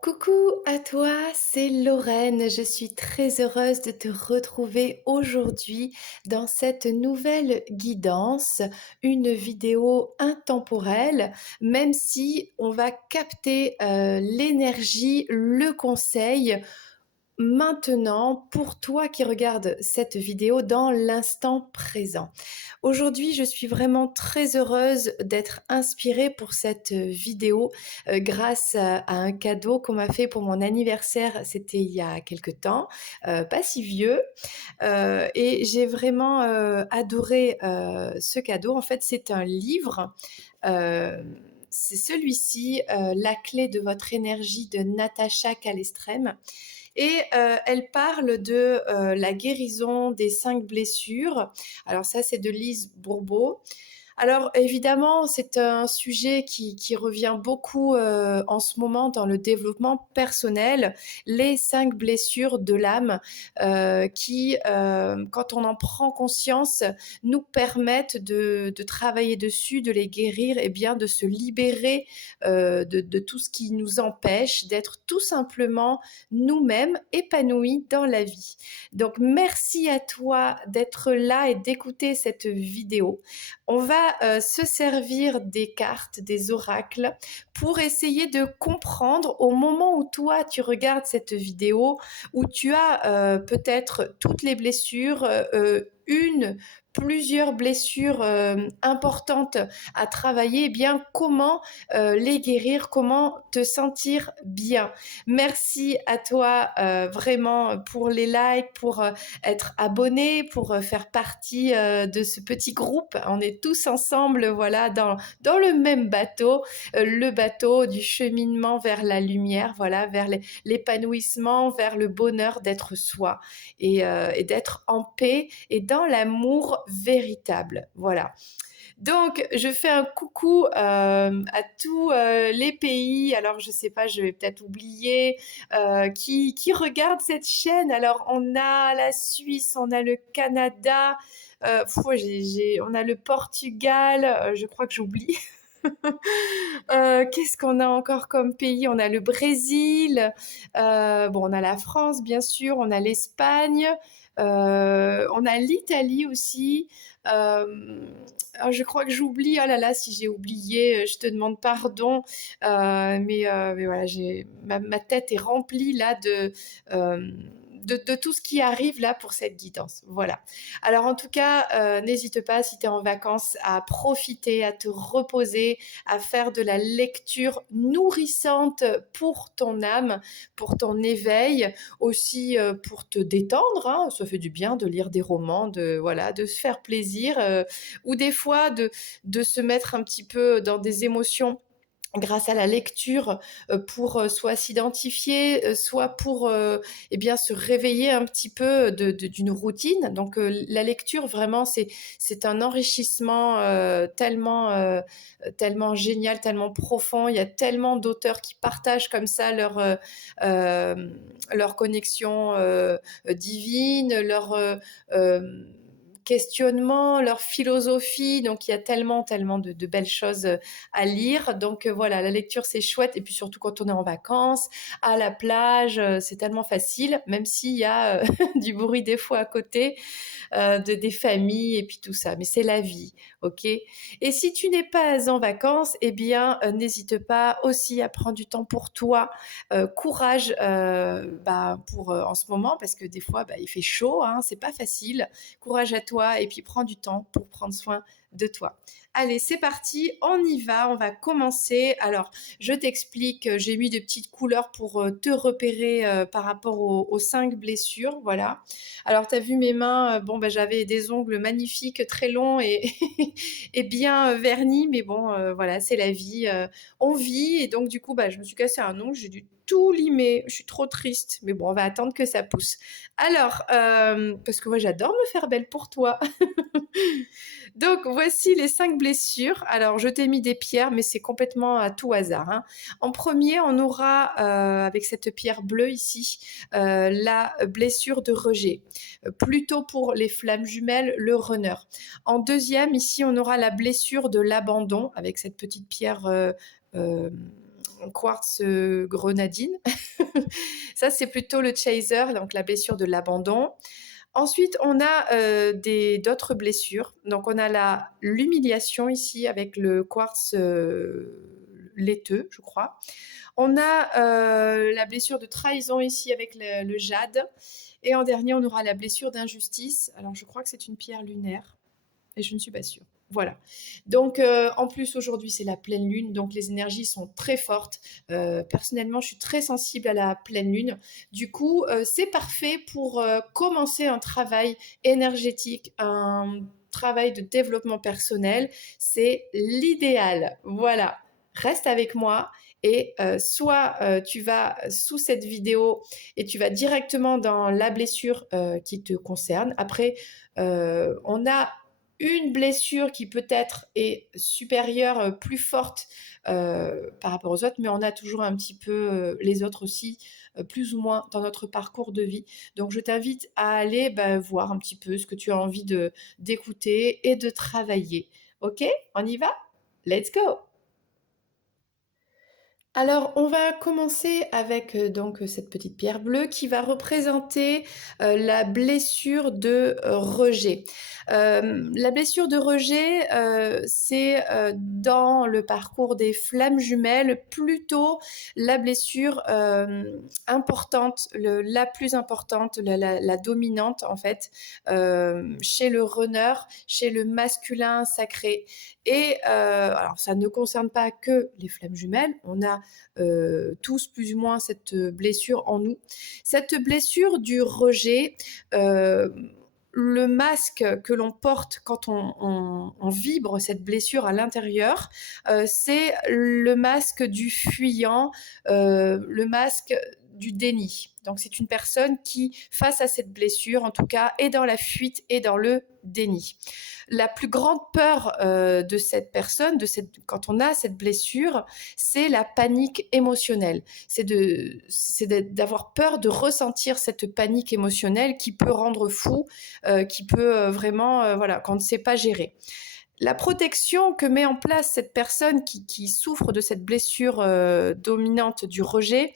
Coucou à toi, c'est Lorraine. Je suis très heureuse de te retrouver aujourd'hui dans cette nouvelle guidance, une vidéo intemporelle, même si on va capter l'énergie, le conseil maintenant pour toi qui regardes cette vidéo dans l'instant présent. Aujourd'hui, je suis vraiment très heureuse d'être inspirée pour cette vidéo grâce à un cadeau qu'on m'a fait pour mon anniversaire. C'était il y a quelque temps, pas si vieux. Et j'ai vraiment adoré ce cadeau. En fait, c'est un livre. euh, c'est celui-ci, La clé de votre énergie de Natacha Calestrem. Et elle parle de la guérison des 5 blessures. Alors ça, c'est de Lise Bourbeau. Alors évidemment, c'est un sujet qui revient beaucoup en ce moment dans le développement personnel, les 5 blessures de l'âme qui, quand on en prend conscience, nous permettent de travailler dessus, de les guérir et bien de se libérer de tout ce qui nous empêche d'être tout simplement nous-mêmes épanouis dans la vie. Donc merci à toi d'être là et d'écouter cette vidéo. On va se servir des cartes, des oracles, pour essayer de comprendre au moment où toi tu regardes cette vidéo, où tu as peut-être toutes les blessures, plusieurs blessures importantes à travailler, eh bien comment les guérir, comment te sentir bien. Merci à toi vraiment pour les likes, pour être abonné, pour faire partie de ce petit groupe. On est tous ensemble, voilà, dans le même bateau, le bateau du cheminement vers la lumière, voilà, vers l'épanouissement, vers le bonheur d'être soi et d'être en paix et dans l'amour véritable. Voilà. Donc, je fais un coucou à tous les pays. Alors, je sais pas, je vais peut-être oublier qui regarde cette chaîne. Alors, on a la Suisse, on a le Canada, on a le Portugal. Je crois que j'oublie. Qu'est-ce qu'on a encore comme pays? On a le Brésil. Bon, on a la France, bien sûr. On a l'Espagne. On a l'Italie aussi. Je crois que j'oublie. Oh là là, si j'ai oublié, je te demande pardon. Mais voilà, ma tête est remplie là euh, de tout ce qui arrive là pour cette guidance. Voilà. Alors en tout cas, n'hésite pas si tu es en vacances à profiter, à te reposer, à faire de la lecture nourrissante pour ton âme, pour ton éveil, aussi pour te détendre. Hein. Ça fait du bien de lire des romans, voilà, de se faire plaisir, ou des fois de se mettre un petit peu dans des émotions grâce à la lecture pour soit s'identifier, soit pour eh bien se réveiller un petit peu d'une routine. Donc la lecture vraiment c'est un enrichissement tellement génial, tellement profond. Il y a tellement d'auteurs qui partagent comme ça leur connexion divine, leur questionnement, leur philosophie. Donc il y a tellement de belles choses à lire. Donc voilà, la lecture c'est chouette. Et puis surtout quand on est en vacances, à la plage, c'est tellement facile, même s'il y a du bruit des fois à côté des familles et puis tout ça. Mais c'est la vie, ok. Et si tu n'es pas en vacances, eh bien, n'hésite pas aussi à prendre du temps pour toi. Courage pour en ce moment parce que des fois, il fait chaud, hein, c'est pas facile. Courage à toi et puis prends du temps pour prendre soin de toi. Allez, c'est parti, on y va, on va commencer. Alors, je t'explique, j'ai mis de petites couleurs pour te repérer par rapport aux 5 blessures, voilà. Alors, tu as vu mes mains, j'avais des ongles magnifiques, très longs et, et bien vernis, mais bon, voilà, c'est la vie. On vit et donc, du coup, je me suis cassé un ongle, j'ai dû tout limer. Je suis trop triste, mais bon, on va attendre que ça pousse. Alors, parce que moi, j'adore me faire belle pour toi. Donc, voici les 5 blessures. Alors, je t'ai mis des pierres, mais c'est complètement à tout hasard. Hein. En premier, on aura, avec cette pierre bleue ici, la blessure de rejet. Plutôt pour les flammes jumelles, le runner. En deuxième, ici, on aura la blessure de l'abandon, avec cette petite pierre euh, quartz grenadine. Ça, c'est plutôt le chaser, donc la blessure de l'abandon. Ensuite, on a d'autres blessures. Donc, on a l'humiliation ici avec le quartz laiteux, je crois. On a la blessure de trahison ici avec le jade. Et en dernier, on aura la blessure d'injustice. Alors, je crois que c'est une pierre lunaire, mais je ne suis pas sûre. Voilà. Donc, en plus, aujourd'hui, c'est la pleine lune, donc les énergies sont très fortes. Personnellement, je suis très sensible à la pleine lune. Du coup, c'est parfait pour commencer un travail énergétique, un travail de développement personnel. C'est l'idéal. Voilà. Reste avec moi et soit tu vas sous cette vidéo et tu vas directement dans la blessure qui te concerne. Après, on a une blessure qui peut-être est supérieure, plus forte par rapport aux autres, mais on a toujours un petit peu les autres aussi, plus ou moins dans notre parcours de vie. Donc je t'invite à aller voir un petit peu ce que tu as envie d'écouter et de travailler. Ok, on y va? Let's go! Alors, on va commencer avec donc cette petite pierre bleue qui va représenter la blessure de rejet. La blessure de rejet, c'est dans le parcours des flammes jumelles plutôt la blessure importante, la plus importante, la dominante en fait, chez le runner, chez le masculin sacré. Et alors, ça ne concerne pas que les flammes jumelles, on a tous plus ou moins cette blessure en nous. Cette blessure du rejet, le masque que l'on porte quand on vibre cette blessure à l'intérieur, c'est le masque du fuyant, le masque du déni. Donc c'est une personne qui, face à cette blessure, en tout cas, est dans la fuite et dans le déni. La plus grande peur de cette personne, quand on a cette blessure, c'est la panique émotionnelle. C'est d'avoir peur de ressentir cette panique émotionnelle qui peut rendre fou, qui peut vraiment, voilà, qu'on ne sait pas gérer. La protection que met en place cette personne qui souffre de cette blessure dominante du rejet,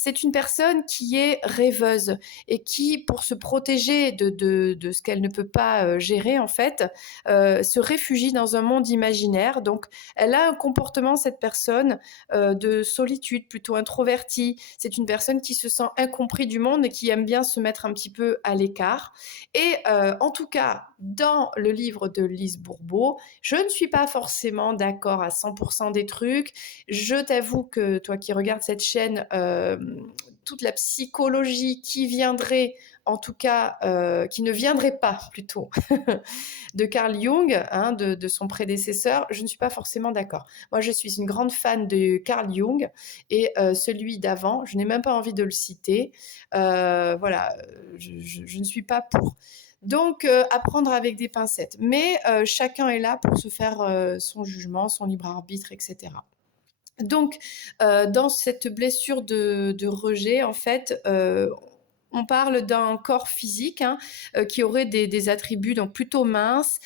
c'est une personne qui est rêveuse et qui, pour se protéger de ce qu'elle ne peut pas gérer, en fait, se réfugie dans un monde imaginaire. Donc, elle a un comportement, cette personne, de solitude, plutôt introvertie. C'est une personne qui se sent incompris du monde et qui aime bien se mettre un petit peu à l'écart. Et en tout cas, dans le livre de Lise Bourbeau, je ne suis pas forcément d'accord à 100% des trucs. Je t'avoue que toi qui regardes cette chaîne, toute la psychologie qui viendrait, en tout cas, qui ne viendrait pas plutôt, de Carl Jung, hein, de son prédécesseur, je ne suis pas forcément d'accord. Moi, je suis une grande fan de Carl Jung et celui d'avant, je n'ai même pas envie de le citer. Voilà, je ne suis pas pour. Donc, à prendre avec des pincettes. Mais chacun est là pour se faire son jugement, son libre arbitre, etc. Donc, dans cette blessure de rejet, en fait, on parle d'un corps physique hein, qui aurait des attributs donc plutôt minces,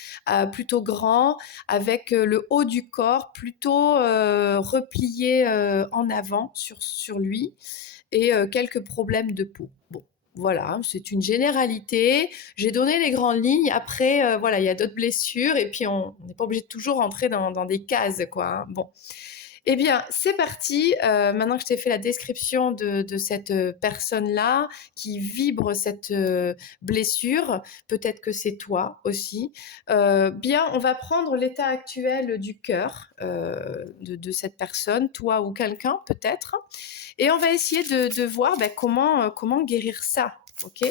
plutôt grands, avec le haut du corps plutôt replié en avant sur lui et quelques problèmes de peau. Bon. Voilà, c'est une généralité. J'ai donné les grandes lignes. Après, voilà, il y a d'autres blessures et puis on n'est pas obligé de toujours rentrer dans des cases, quoi. Hein. Bon. Eh bien, c'est parti. Maintenant que je t'ai fait la description de cette personne-là qui vibre cette blessure, peut-être que c'est toi aussi. Bien, on va prendre l'état actuel du cœur de cette personne, toi ou quelqu'un peut-être, et on va essayer de voir comment guérir ça. Ok ?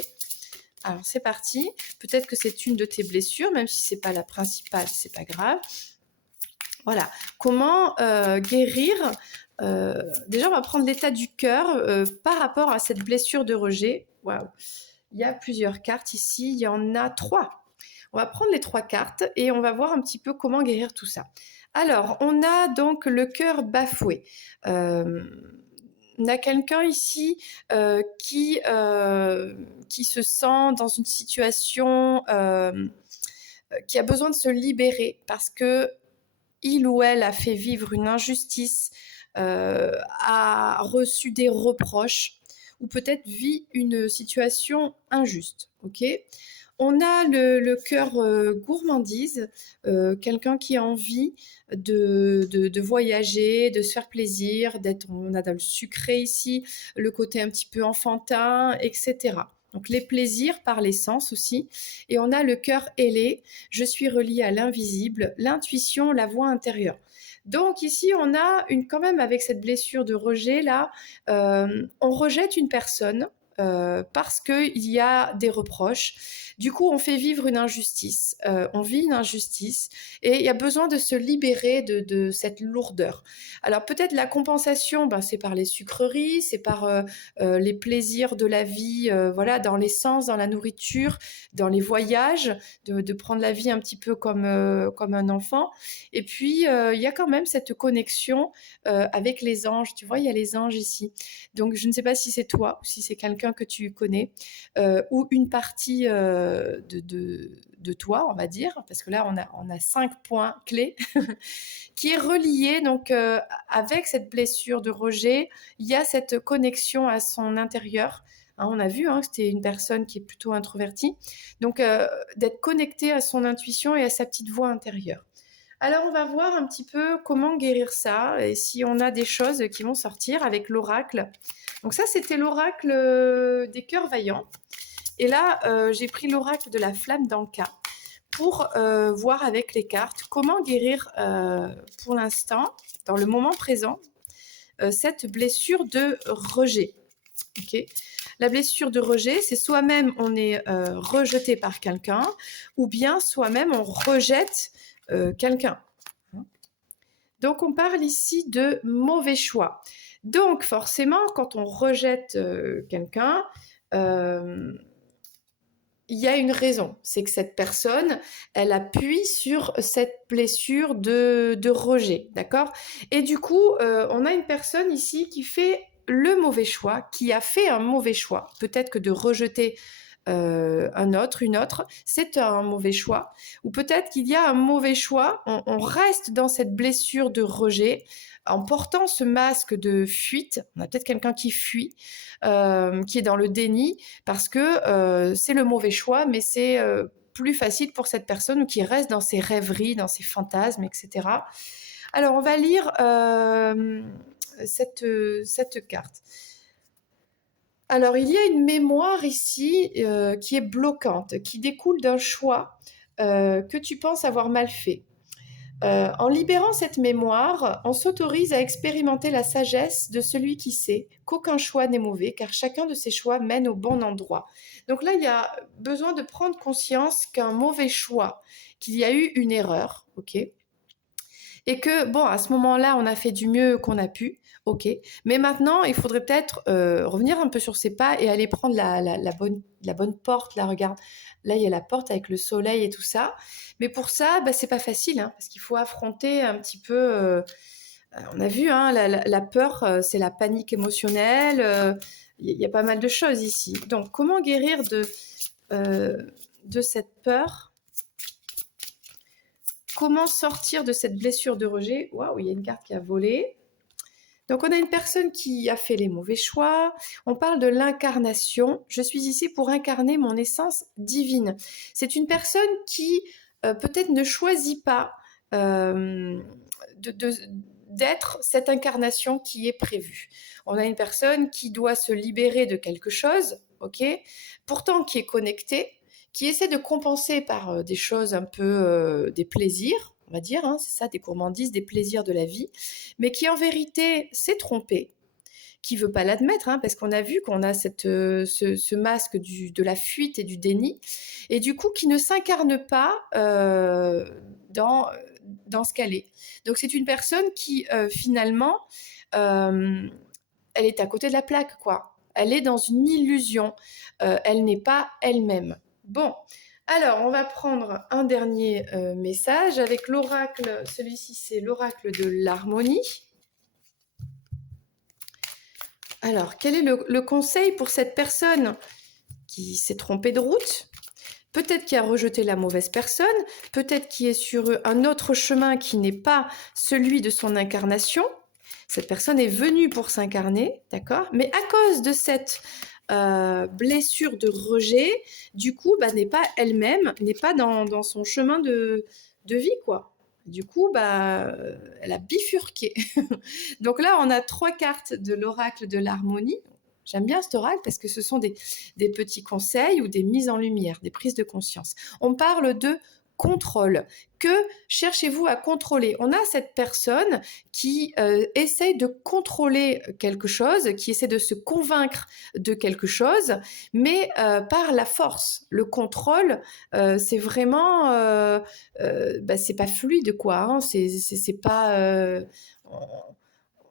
Alors c'est parti. Peut-être que c'est une de tes blessures, même si c'est pas la principale, c'est pas grave. Voilà. Comment guérir déjà, on va prendre l'état du cœur par rapport à cette blessure de rejet. Waouh. Il y a plusieurs cartes ici. Il y en a 3. On va prendre les 3 cartes et on va voir un petit peu comment guérir tout ça. Alors, on a donc le cœur bafoué. On a quelqu'un ici qui se sent dans une situation qui a besoin de se libérer parce que il ou elle a fait vivre une injustice, a reçu des reproches ou peut-être vit une situation injuste. Ok. On a le cœur gourmandise, quelqu'un qui a envie de voyager, de se faire plaisir, on a dans le sucré ici, le côté un petit peu enfantin, etc. Donc les plaisirs par les sens aussi. Et on a le cœur ailé, je suis reliée à l'invisible, l'intuition, la voix intérieure. Donc ici, on a quand même avec cette blessure de rejet là, on rejette une personne parce qu'il y a des reproches. Du coup, on fait vivre une injustice. On vit une injustice et il y a besoin de se libérer de cette lourdeur. Alors peut-être la compensation, c'est par les sucreries, c'est par les plaisirs de la vie, voilà, dans l'essence, dans la nourriture, dans les voyages, de prendre la vie un petit peu comme un enfant. Et puis, il y a quand même cette connexion avec les anges. Tu vois, il y a les anges ici. Donc, je ne sais pas si c'est toi ou si c'est quelqu'un que tu connais ou une partie de toi, on va dire, parce que là, on a 5 points clés qui est relié donc avec cette blessure de rejet. Il y a cette connexion à son intérieur. Hein, on a vu que c'était une personne qui est plutôt introvertie. Donc, d'être connecté à son intuition et à sa petite voix intérieure. Alors, on va voir un petit peu comment guérir ça et si on a des choses qui vont sortir avec l'oracle. Donc ça, c'était l'oracle des cœurs vaillants. Et là, j'ai pris l'oracle de la flamme d'Anka pour voir avec les cartes comment guérir pour l'instant, dans le moment présent, cette blessure de rejet. Okay. La blessure de rejet, c'est soi-même on est rejeté par quelqu'un ou bien soi-même on rejette quelqu'un. Donc on parle ici de mauvais choix. Donc forcément, quand on rejette quelqu'un, il y a une raison. C'est que cette personne, elle appuie sur cette blessure de rejet, d'accord? Et du coup, on a une personne ici qui fait le mauvais choix, qui a fait un mauvais choix. Peut-être que de rejeter un autre, une autre, c'est un mauvais choix. Ou peut-être qu'il y a un mauvais choix, on reste dans cette blessure de rejet en portant ce masque de fuite. On a peut-être quelqu'un qui fuit, qui est dans le déni parce que c'est le mauvais choix, mais c'est plus facile pour cette personne ou qui reste dans ses rêveries, dans ses fantasmes, etc. Alors, on va lire cette carte. Alors, il y a une mémoire ici qui est bloquante, qui découle d'un choix que tu penses avoir mal fait. En libérant cette mémoire, on s'autorise à expérimenter la sagesse de celui qui sait qu'aucun choix n'est mauvais, car chacun de ses choix mène au bon endroit. Donc là, il y a besoin de prendre conscience qu'un mauvais choix, qu'il y a eu une erreur, ok ? Et que, bon, à ce moment-là, on a fait du mieux qu'on a pu, ok. Mais maintenant, il faudrait peut-être revenir un peu sur ses pas et aller prendre la bonne porte. Là, regarde, là, il y a la porte avec le soleil et tout ça. Mais pour ça, c'est pas facile, parce qu'il faut affronter un petit peu... on a vu, la peur, c'est la panique émotionnelle. Il y a pas mal de choses ici. Donc, comment guérir de cette peur ? Comment sortir de cette blessure de rejet ? Waouh, il y a une carte qui a volé. Donc, on a une personne qui a fait les mauvais choix. On parle de l'incarnation. Je suis ici pour incarner mon essence divine. C'est une personne qui peut-être ne choisit pas d'être cette incarnation qui est prévue. On a une personne qui doit se libérer de quelque chose, ok, pourtant qui est connectée, qui essaie de compenser par des choses un peu des plaisirs, on va dire, c'est ça, des gourmandises, des plaisirs de la vie, mais qui en vérité s'est trompé, qui veut pas l'admettre, parce qu'on a vu qu'on a ce masque de la fuite et du déni, et du coup qui ne s'incarne pas dans ce qu'elle est. Donc c'est une personne qui finalement, elle est à côté de la plaque, quoi. Elle est dans une illusion, elle n'est pas elle-même. Bon, alors on va prendre un dernier message avec l'oracle, celui-ci c'est l'oracle de l'harmonie. Alors, quel est le conseil pour cette personne qui s'est trompée de route ? Peut-être qui a rejeté la mauvaise personne, peut-être qui est sur un autre chemin qui n'est pas celui de son incarnation. Cette personne est venue pour s'incarner, d'accord? Mais à cause de cette blessure de rejet, du coup, bah, n'est pas elle-même, n'est pas dans son chemin de vie, quoi. Du coup, bah, elle a bifurqué. Donc là, on a 3 cartes de l'oracle de l'harmonie. J'aime bien cet oracle parce que ce sont des petits conseils ou des mises en lumière, des prises de conscience. On parle de contrôle. Que cherchez-vous à contrôler? On a cette personne qui essaye de contrôler quelque chose, qui essaie de se convaincre de quelque chose, mais par la force. Le contrôle, c'est vraiment, bah, c'est pas fluide, quoi. Hein. C'est pas...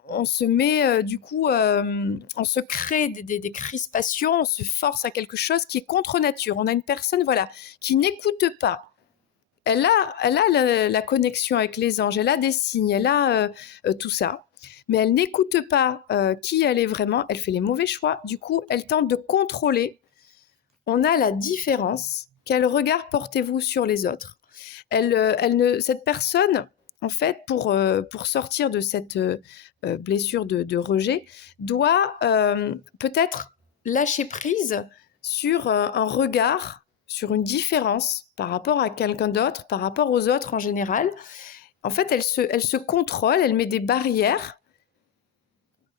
on se met du coup, on se crée des crispations, on se force à quelque chose qui est contre nature. On a une personne, voilà, qui n'écoute pas. Elle a la connexion avec les anges, elle a des signes, elle a tout ça, mais elle n'écoute pas qui elle est vraiment, elle fait les mauvais choix, du coup elle tente de contrôler. On a la différence, quel regard portez-vous sur les autres? Cette personne, en fait, pour sortir de cette blessure de rejet, doit peut-être lâcher prise sur un regard, sur une différence par rapport à quelqu'un d'autre, par rapport aux autres en général. En fait, elle se contrôle, elle met des barrières,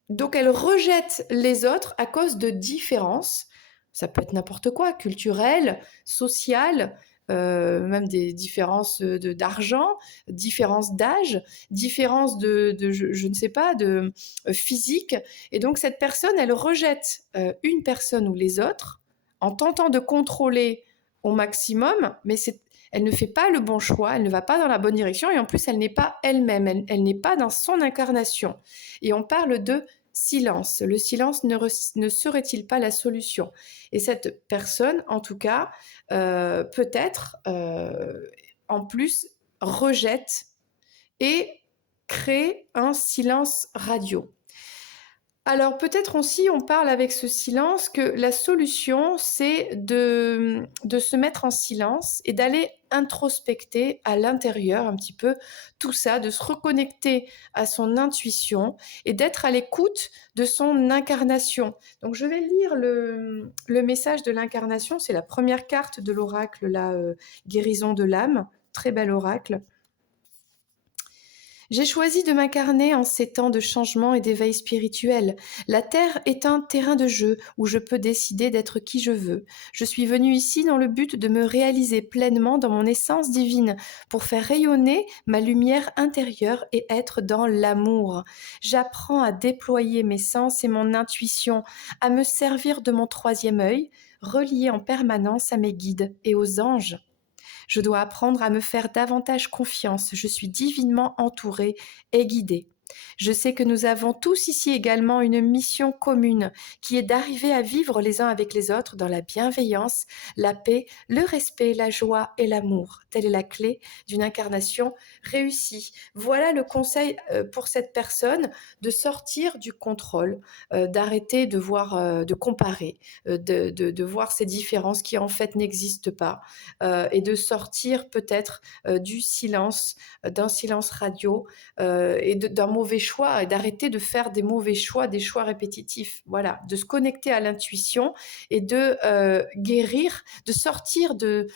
donc elle rejette les autres à cause de différences. Ça peut être n'importe quoi, culturel, social, même des différences d'argent, différences d'âge, différences je ne sais pas, de physique. Et donc cette personne, elle rejette une personne ou les autres en tentant de contrôler au maximum, mais elle ne fait pas le bon choix, elle ne va pas dans la bonne direction et en plus elle n'est pas elle-même, elle n'est pas dans son incarnation. Et on parle de silence. Le silence ne serait-il pas la solution? Et cette personne, en tout cas, peut-être, en plus, rejette et crée un silence radio. Alors peut-être aussi on parle avec ce silence que la solution c'est de se mettre en silence et d'aller introspecter à l'intérieur un petit peu tout ça, de se reconnecter à son intuition et d'être à l'écoute de son incarnation. Donc je vais lire le message de l'incarnation, c'est la première carte de l'oracle, la guérison de l'âme, très bel oracle. J'ai choisi de m'incarner en ces temps de changement et d'éveil spirituel. La Terre est un terrain de jeu où je peux décider d'être qui je veux. Je suis venue ici dans le but de me réaliser pleinement dans mon essence divine, pour faire rayonner ma lumière intérieure et être dans l'amour. J'apprends à déployer mes sens et mon intuition, à me servir de mon troisième œil, relié en permanence à mes guides et aux anges. Je dois apprendre à me faire davantage confiance. Je suis divinement entourée et guidée. Je sais que nous avons tous ici également une mission commune qui est d'arriver à vivre les uns avec les autres dans la bienveillance, la paix, le respect, la joie et l'amour. Telle est la clé d'une incarnation réussie. Voilà le conseil pour cette personne, de sortir du contrôle, d'arrêter de voir, de comparer, de voir ces différences qui en fait n'existent pas, et de sortir peut-être du silence, d'un silence radio et d'un mauvais choix, et d'arrêter de faire des mauvais choix, des choix répétitifs. Voilà, de se connecter à l'intuition et de guérir, de sortir de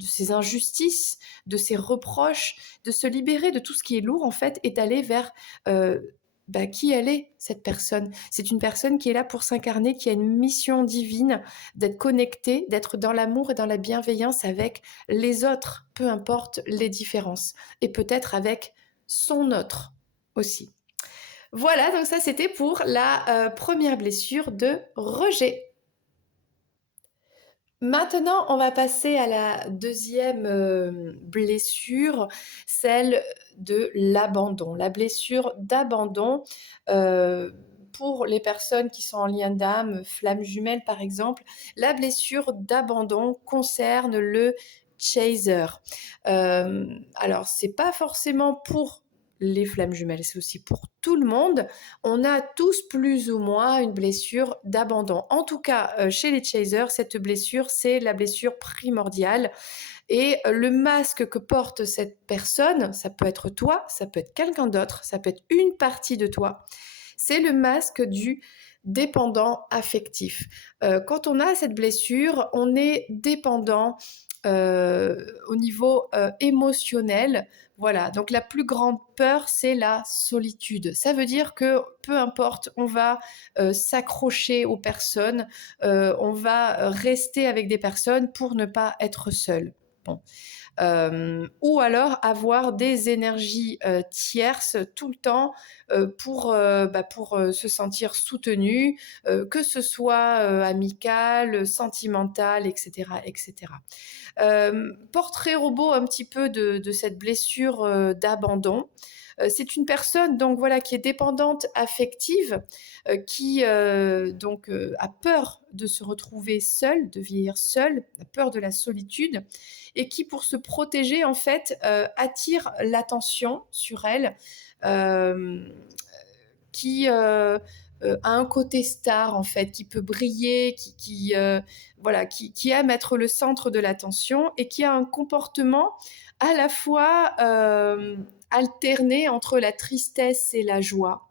ces injustices, de ces reproches, de se libérer de tout ce qui est lourd en fait et d'aller vers bah, qui elle est, cette personne. C'est une personne qui est là pour s'incarner, qui a une mission divine, d'être connectée, d'être dans l'amour et dans la bienveillance avec les autres, peu importe les différences. Et peut-être avec son autre aussi. Voilà, donc ça c'était pour la première blessure de rejet. Maintenant, on va passer à la deuxième blessure, celle de l'abandon. La blessure d'abandon, pour les personnes qui sont en lien d'âme, flamme jumelle par exemple, la blessure d'abandon concerne le chaser. Alors, c'est pas forcément pour les flammes jumelles, c'est aussi pour tout le monde. On a tous plus ou moins une blessure d'abandon. En tout cas, chez les chasers, cette blessure, c'est la blessure primordiale. Et le masque que porte cette personne, ça peut être toi, ça peut être quelqu'un d'autre, ça peut être une partie de toi. C'est le masque du dépendant affectif. Quand on a cette blessure, on est dépendant au niveau émotionnel. Voilà, donc la plus grande peur, c'est la solitude. Ça veut dire que peu importe, on va s'accrocher aux personnes, on va rester avec des personnes pour ne pas être seul. Bon. Ou alors avoir des énergies tierces tout le temps pour se sentir soutenu, que ce soit amical, sentimental, etc. etc. Portrait robot un petit peu de cette blessure d'abandon. C'est une personne donc voilà qui est dépendante affective, qui a peur de se retrouver seule, de vieillir seule, a peur de la solitude, et qui pour se protéger en fait attire l'attention sur elle, euh, qui a un côté star en fait, qui peut briller, qui aime être le centre de l'attention et qui a un comportement à la fois alterné entre la tristesse et la joie,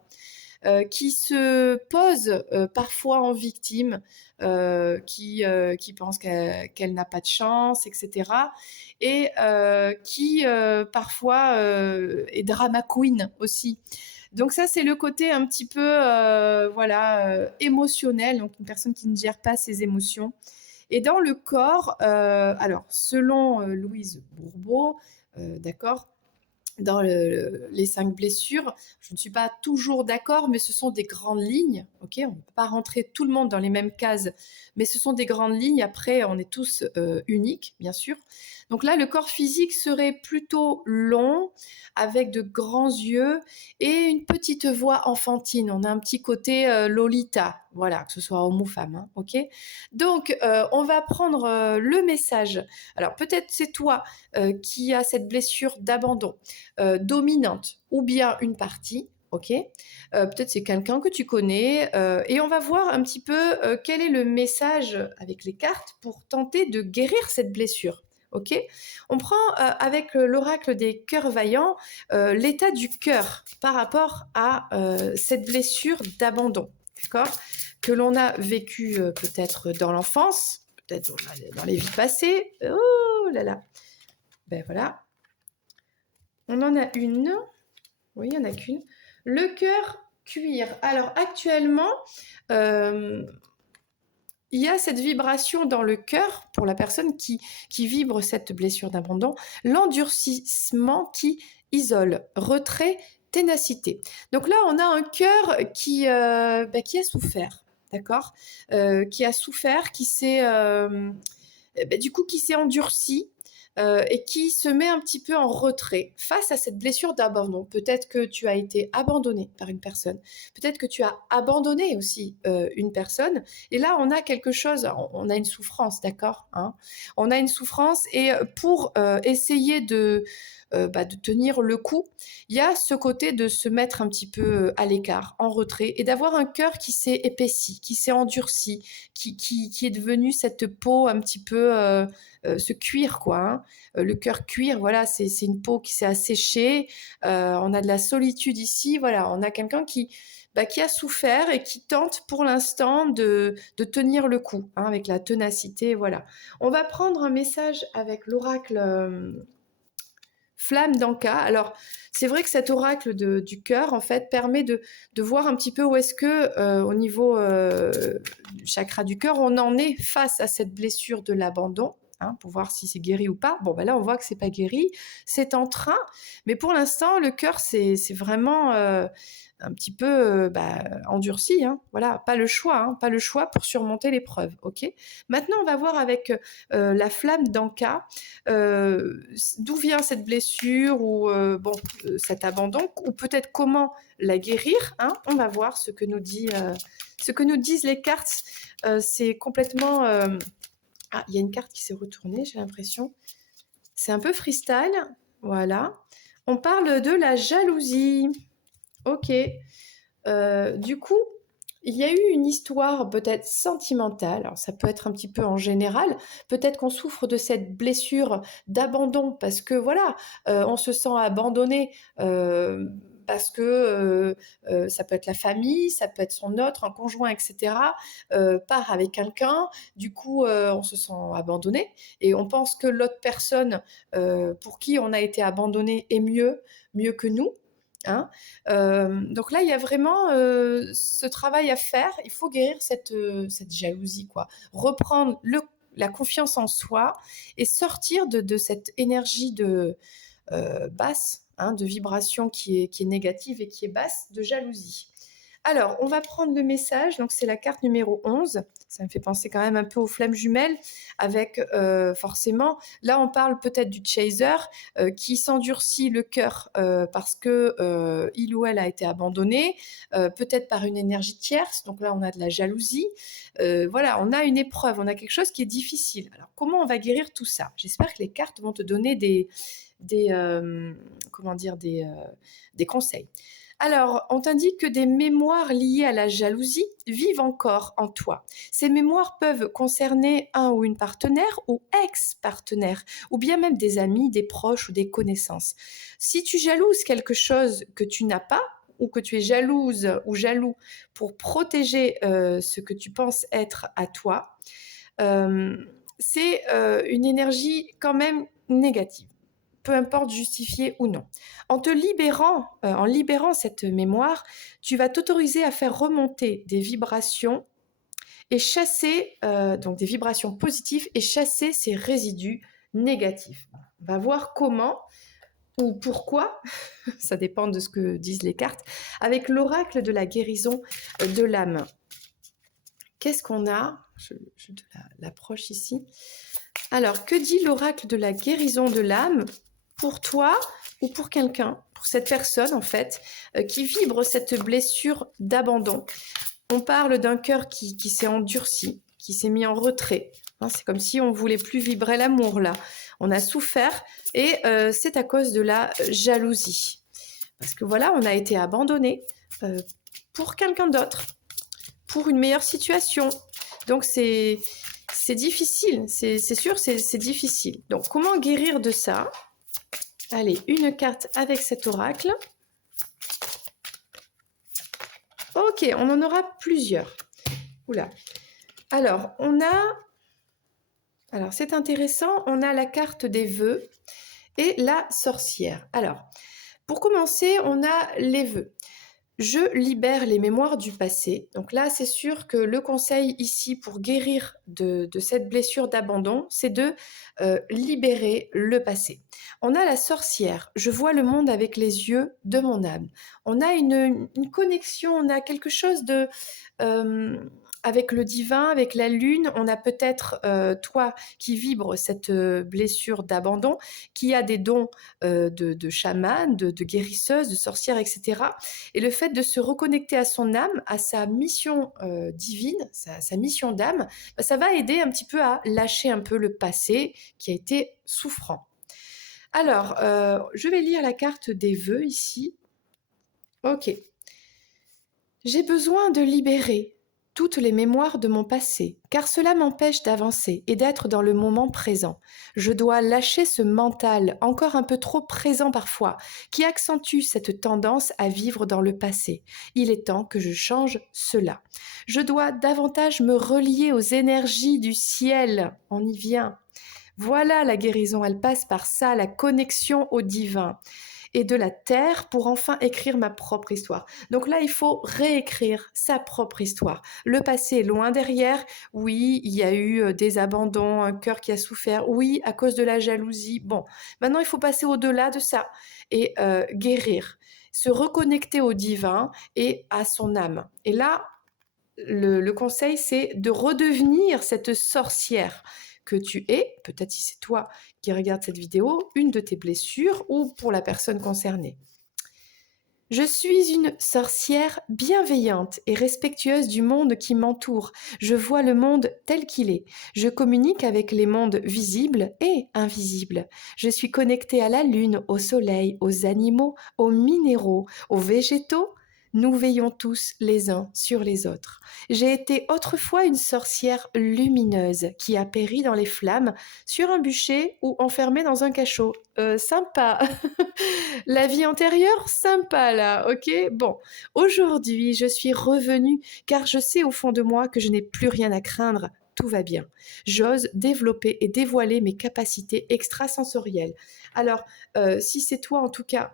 qui se pose parfois en victime, qui pense qu'elle n'a pas de chance, etc. Et qui parfois est drama queen aussi. Donc ça, c'est le côté un petit peu émotionnel, donc une personne qui ne gère pas ses émotions. Et dans le corps, alors selon Louise Bourbeau, d'accord, dans les 5 blessures, je ne suis pas toujours d'accord, mais ce sont des grandes lignes. Ok, on ne peut pas rentrer tout le monde dans les mêmes cases, mais ce sont des grandes lignes. Après, on est tous uniques, bien sûr. Donc là, le corps physique serait plutôt long, avec de grands yeux et une petite voix enfantine. On a un petit côté Lolita, voilà, que ce soit homme ou femme. Hein, ok. Donc, on va prendre le message. Alors, peut-être c'est toi qui as cette blessure d'abandon dominante ou bien une partie. Ok, peut-être c'est quelqu'un que tu connais et on va voir un petit peu quel est le message avec les cartes pour tenter de guérir cette blessure. Ok, on prend avec l'oracle des cœurs vaillants l'état du cœur par rapport à cette blessure d'abandon, d'accord, que l'on a vécu peut-être dans l'enfance, peut-être dans les vies passées. Oh là là, ben voilà, on en a une. Oui, il n'y en a qu'une. Le cœur cuir. Alors actuellement, il y a cette vibration dans le cœur pour la personne qui vibre cette blessure d'abandon, l'endurcissement qui isole, retrait, ténacité. Donc là, on a un cœur qui a souffert, d'accord, qui a souffert, qui s'est endurci, et qui se met un petit peu en retrait face à cette blessure d'abandon. Peut-être que tu as été abandonné par une personne, peut-être que tu as abandonné aussi une personne, et là on a quelque chose, on a une souffrance, d'accord, hein, on a une souffrance, et pour essayer de tenir le coup, il y a ce côté de se mettre un petit peu à l'écart, en retrait, et d'avoir un cœur qui s'est épaissi, qui s'est endurci, qui est devenu cette peau un petit peu ce cuir, quoi. Hein. Le cœur cuir, voilà, c'est une peau qui s'est asséchée. On a de la solitude ici, voilà, on a quelqu'un qui a souffert et qui tente pour l'instant de tenir le coup, hein, avec la ténacité, voilà. On va prendre un message avec l'oracle Flamme d'Anka. Alors, c'est vrai que cet oracle du cœur, en fait, permet de voir un petit peu où est-ce que, au niveau du chakra du cœur, on en est face à cette blessure de l'abandon. Hein, pour voir si c'est guéri ou pas. Bon, ben là, on voit que c'est pas guéri, c'est en train, mais pour l'instant, le cœur, c'est vraiment un petit peu endurci. Hein, voilà, pas le choix, hein, pas le choix pour surmonter l'épreuve. Ok. Maintenant, on va voir avec la flamme d'Anka d'où vient cette blessure ou cet abandon, ou peut-être comment la guérir. Hein, on va voir ce que nous disent les cartes. C'est complètement ah, il y a une carte qui s'est retournée, j'ai l'impression. C'est un peu freestyle. Voilà. On parle de la jalousie. Ok. Du coup, il y a eu une histoire peut-être sentimentale, alors ça peut être un petit peu en général, peut-être qu'on souffre de cette blessure d'abandon parce que voilà, on se sent abandonné, parce que ça peut être la famille, ça peut être son autre, un conjoint, etc., part avec quelqu'un, du coup on se sent abandonné et on pense que l'autre personne pour qui on a été abandonné est mieux que nous. Hein. Donc là, il y a vraiment ce travail à faire. Il faut guérir cette jalousie, quoi. Reprendre la confiance en soi et sortir de cette énergie basse, hein, de vibration qui est négative et qui est basse, de jalousie. Alors, on va prendre le message. Donc, c'est la carte numéro 11. Ça me fait penser quand même un peu aux flammes jumelles avec forcément, là on parle peut-être du chaser qui s'endurcit le cœur parce que il ou elle a été abandonné, peut-être par une énergie tierce. Donc là on a de la jalousie. Voilà, on a une épreuve, on a quelque chose qui est difficile. Alors comment on va guérir tout ça? J'espère que les cartes vont te donner comment dire, des conseils. Alors, on t'indique que des mémoires liées à la jalousie vivent encore en toi. Ces mémoires peuvent concerner un ou une partenaire ou ex-partenaire, ou bien même des amis, des proches ou des connaissances. Si tu jalouses quelque chose que tu n'as pas, ou que tu es jalouse ou jaloux pour protéger ce que tu penses être à toi, c'est une énergie quand même négative, peu importe justifiée ou non. En libérant cette mémoire, tu vas t'autoriser à faire remonter des vibrations et chasser, donc des vibrations positives et chasser ces résidus négatifs. On va voir comment ou pourquoi, ça dépend de ce que disent les cartes, avec l'oracle de la guérison de l'âme. Qu'est-ce qu'on a? Je te l'approche ici. Alors, que dit l'oracle de la guérison de l'âme pour toi ou pour quelqu'un, pour cette personne en fait, qui vibre cette blessure d'abandon? On parle d'un cœur qui s'est endurci, qui s'est mis en retrait. Hein, c'est comme si on voulait plus vibrer l'amour là. On a souffert et c'est à cause de la jalousie. Parce que voilà, on a été abandonné pour quelqu'un d'autre, pour une meilleure situation. Donc c'est difficile, c'est sûr, c'est difficile. Donc comment guérir de ça? Allez, une carte avec cet oracle. Ok, on en aura plusieurs. Oula. Alors, alors c'est intéressant, on a la carte des vœux et la sorcière. Alors, pour commencer, on a les vœux. Je libère les mémoires du passé. Donc là, c'est sûr que le conseil ici pour guérir de cette blessure d'abandon, c'est de libérer le passé. On a la sorcière. Je vois le monde avec les yeux de mon âme. On a une connexion, on a quelque chose de... avec le divin, avec la lune, on a peut-être toi qui vibre cette blessure d'abandon, qui a des dons de chaman, de guérisseuse, de sorcière, etc. Et le fait de se reconnecter à son âme, à sa mission divine, sa mission d'âme, bah, ça va aider un petit peu à lâcher un peu le passé qui a été souffrant. Alors, je vais lire la carte des vœux ici. Ok. J'ai besoin de libérer toutes les mémoires de mon passé, car cela m'empêche d'avancer et d'être dans le moment présent. Je dois lâcher ce mental, encore un peu trop présent parfois, qui accentue cette tendance à vivre dans le passé. Il est temps que je change cela. Je dois davantage me relier aux énergies du ciel. On y vient. Voilà la guérison, elle passe par ça, la connexion au divin et de la terre pour enfin écrire ma propre histoire. Donc là, il faut réécrire sa propre histoire. Le passé est loin derrière. Oui, il y a eu des abandons, un cœur qui a souffert. Oui, à cause de la jalousie. Bon, maintenant, il faut passer au-delà de ça et guérir, se reconnecter au divin et à son âme. Et là, le conseil, c'est de redevenir cette sorcière que tu es, peut-être si c'est toi qui regardes cette vidéo, une de tes blessures ou pour la personne concernée. Je suis une sorcière bienveillante et respectueuse du monde qui m'entoure. Je vois le monde tel qu'il est. Je communique avec les mondes visibles et invisibles. Je suis connectée à la lune, au soleil, aux animaux, aux minéraux, aux végétaux. Nous veillons tous les uns sur les autres. J'ai été autrefois une sorcière lumineuse qui a péri dans les flammes, sur un bûcher ou enfermée dans un cachot. Sympa. La vie antérieure, sympa là, ok? Bon, aujourd'hui, je suis revenue car je sais au fond de moi que je n'ai plus rien à craindre. Tout va bien. J'ose développer et dévoiler mes capacités extrasensorielles. Alors, si c'est toi en tout cas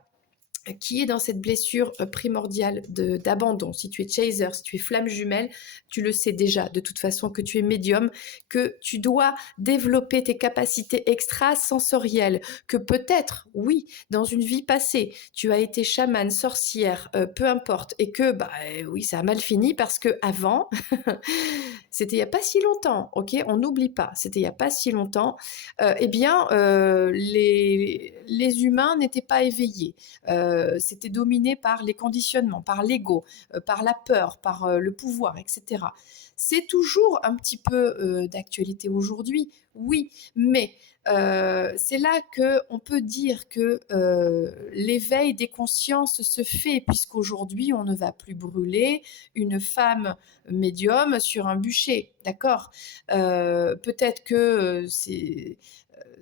qui est dans cette blessure primordiale d'abandon. Si tu es chaser, si tu es flamme jumelle, tu le sais déjà de toute façon que tu es médium, que tu dois développer tes capacités extrasensorielles, que peut-être, oui, dans une vie passée, tu as été chamane, sorcière, peu importe, et que, bah oui, ça a mal fini parce que avant, c'était il n'y a pas si longtemps, ok? On n'oublie pas, c'était il n'y a pas si longtemps, eh bien, les humains n'étaient pas éveillés. C'était dominé par les conditionnements, par l'ego, par la peur, par le pouvoir, etc. C'est toujours un petit peu d'actualité aujourd'hui, oui, mais c'est là qu'on peut dire que l'éveil des consciences se fait, puisqu'aujourd'hui, on ne va plus brûler une femme médium sur un bûcher, d'accord. Peut-être que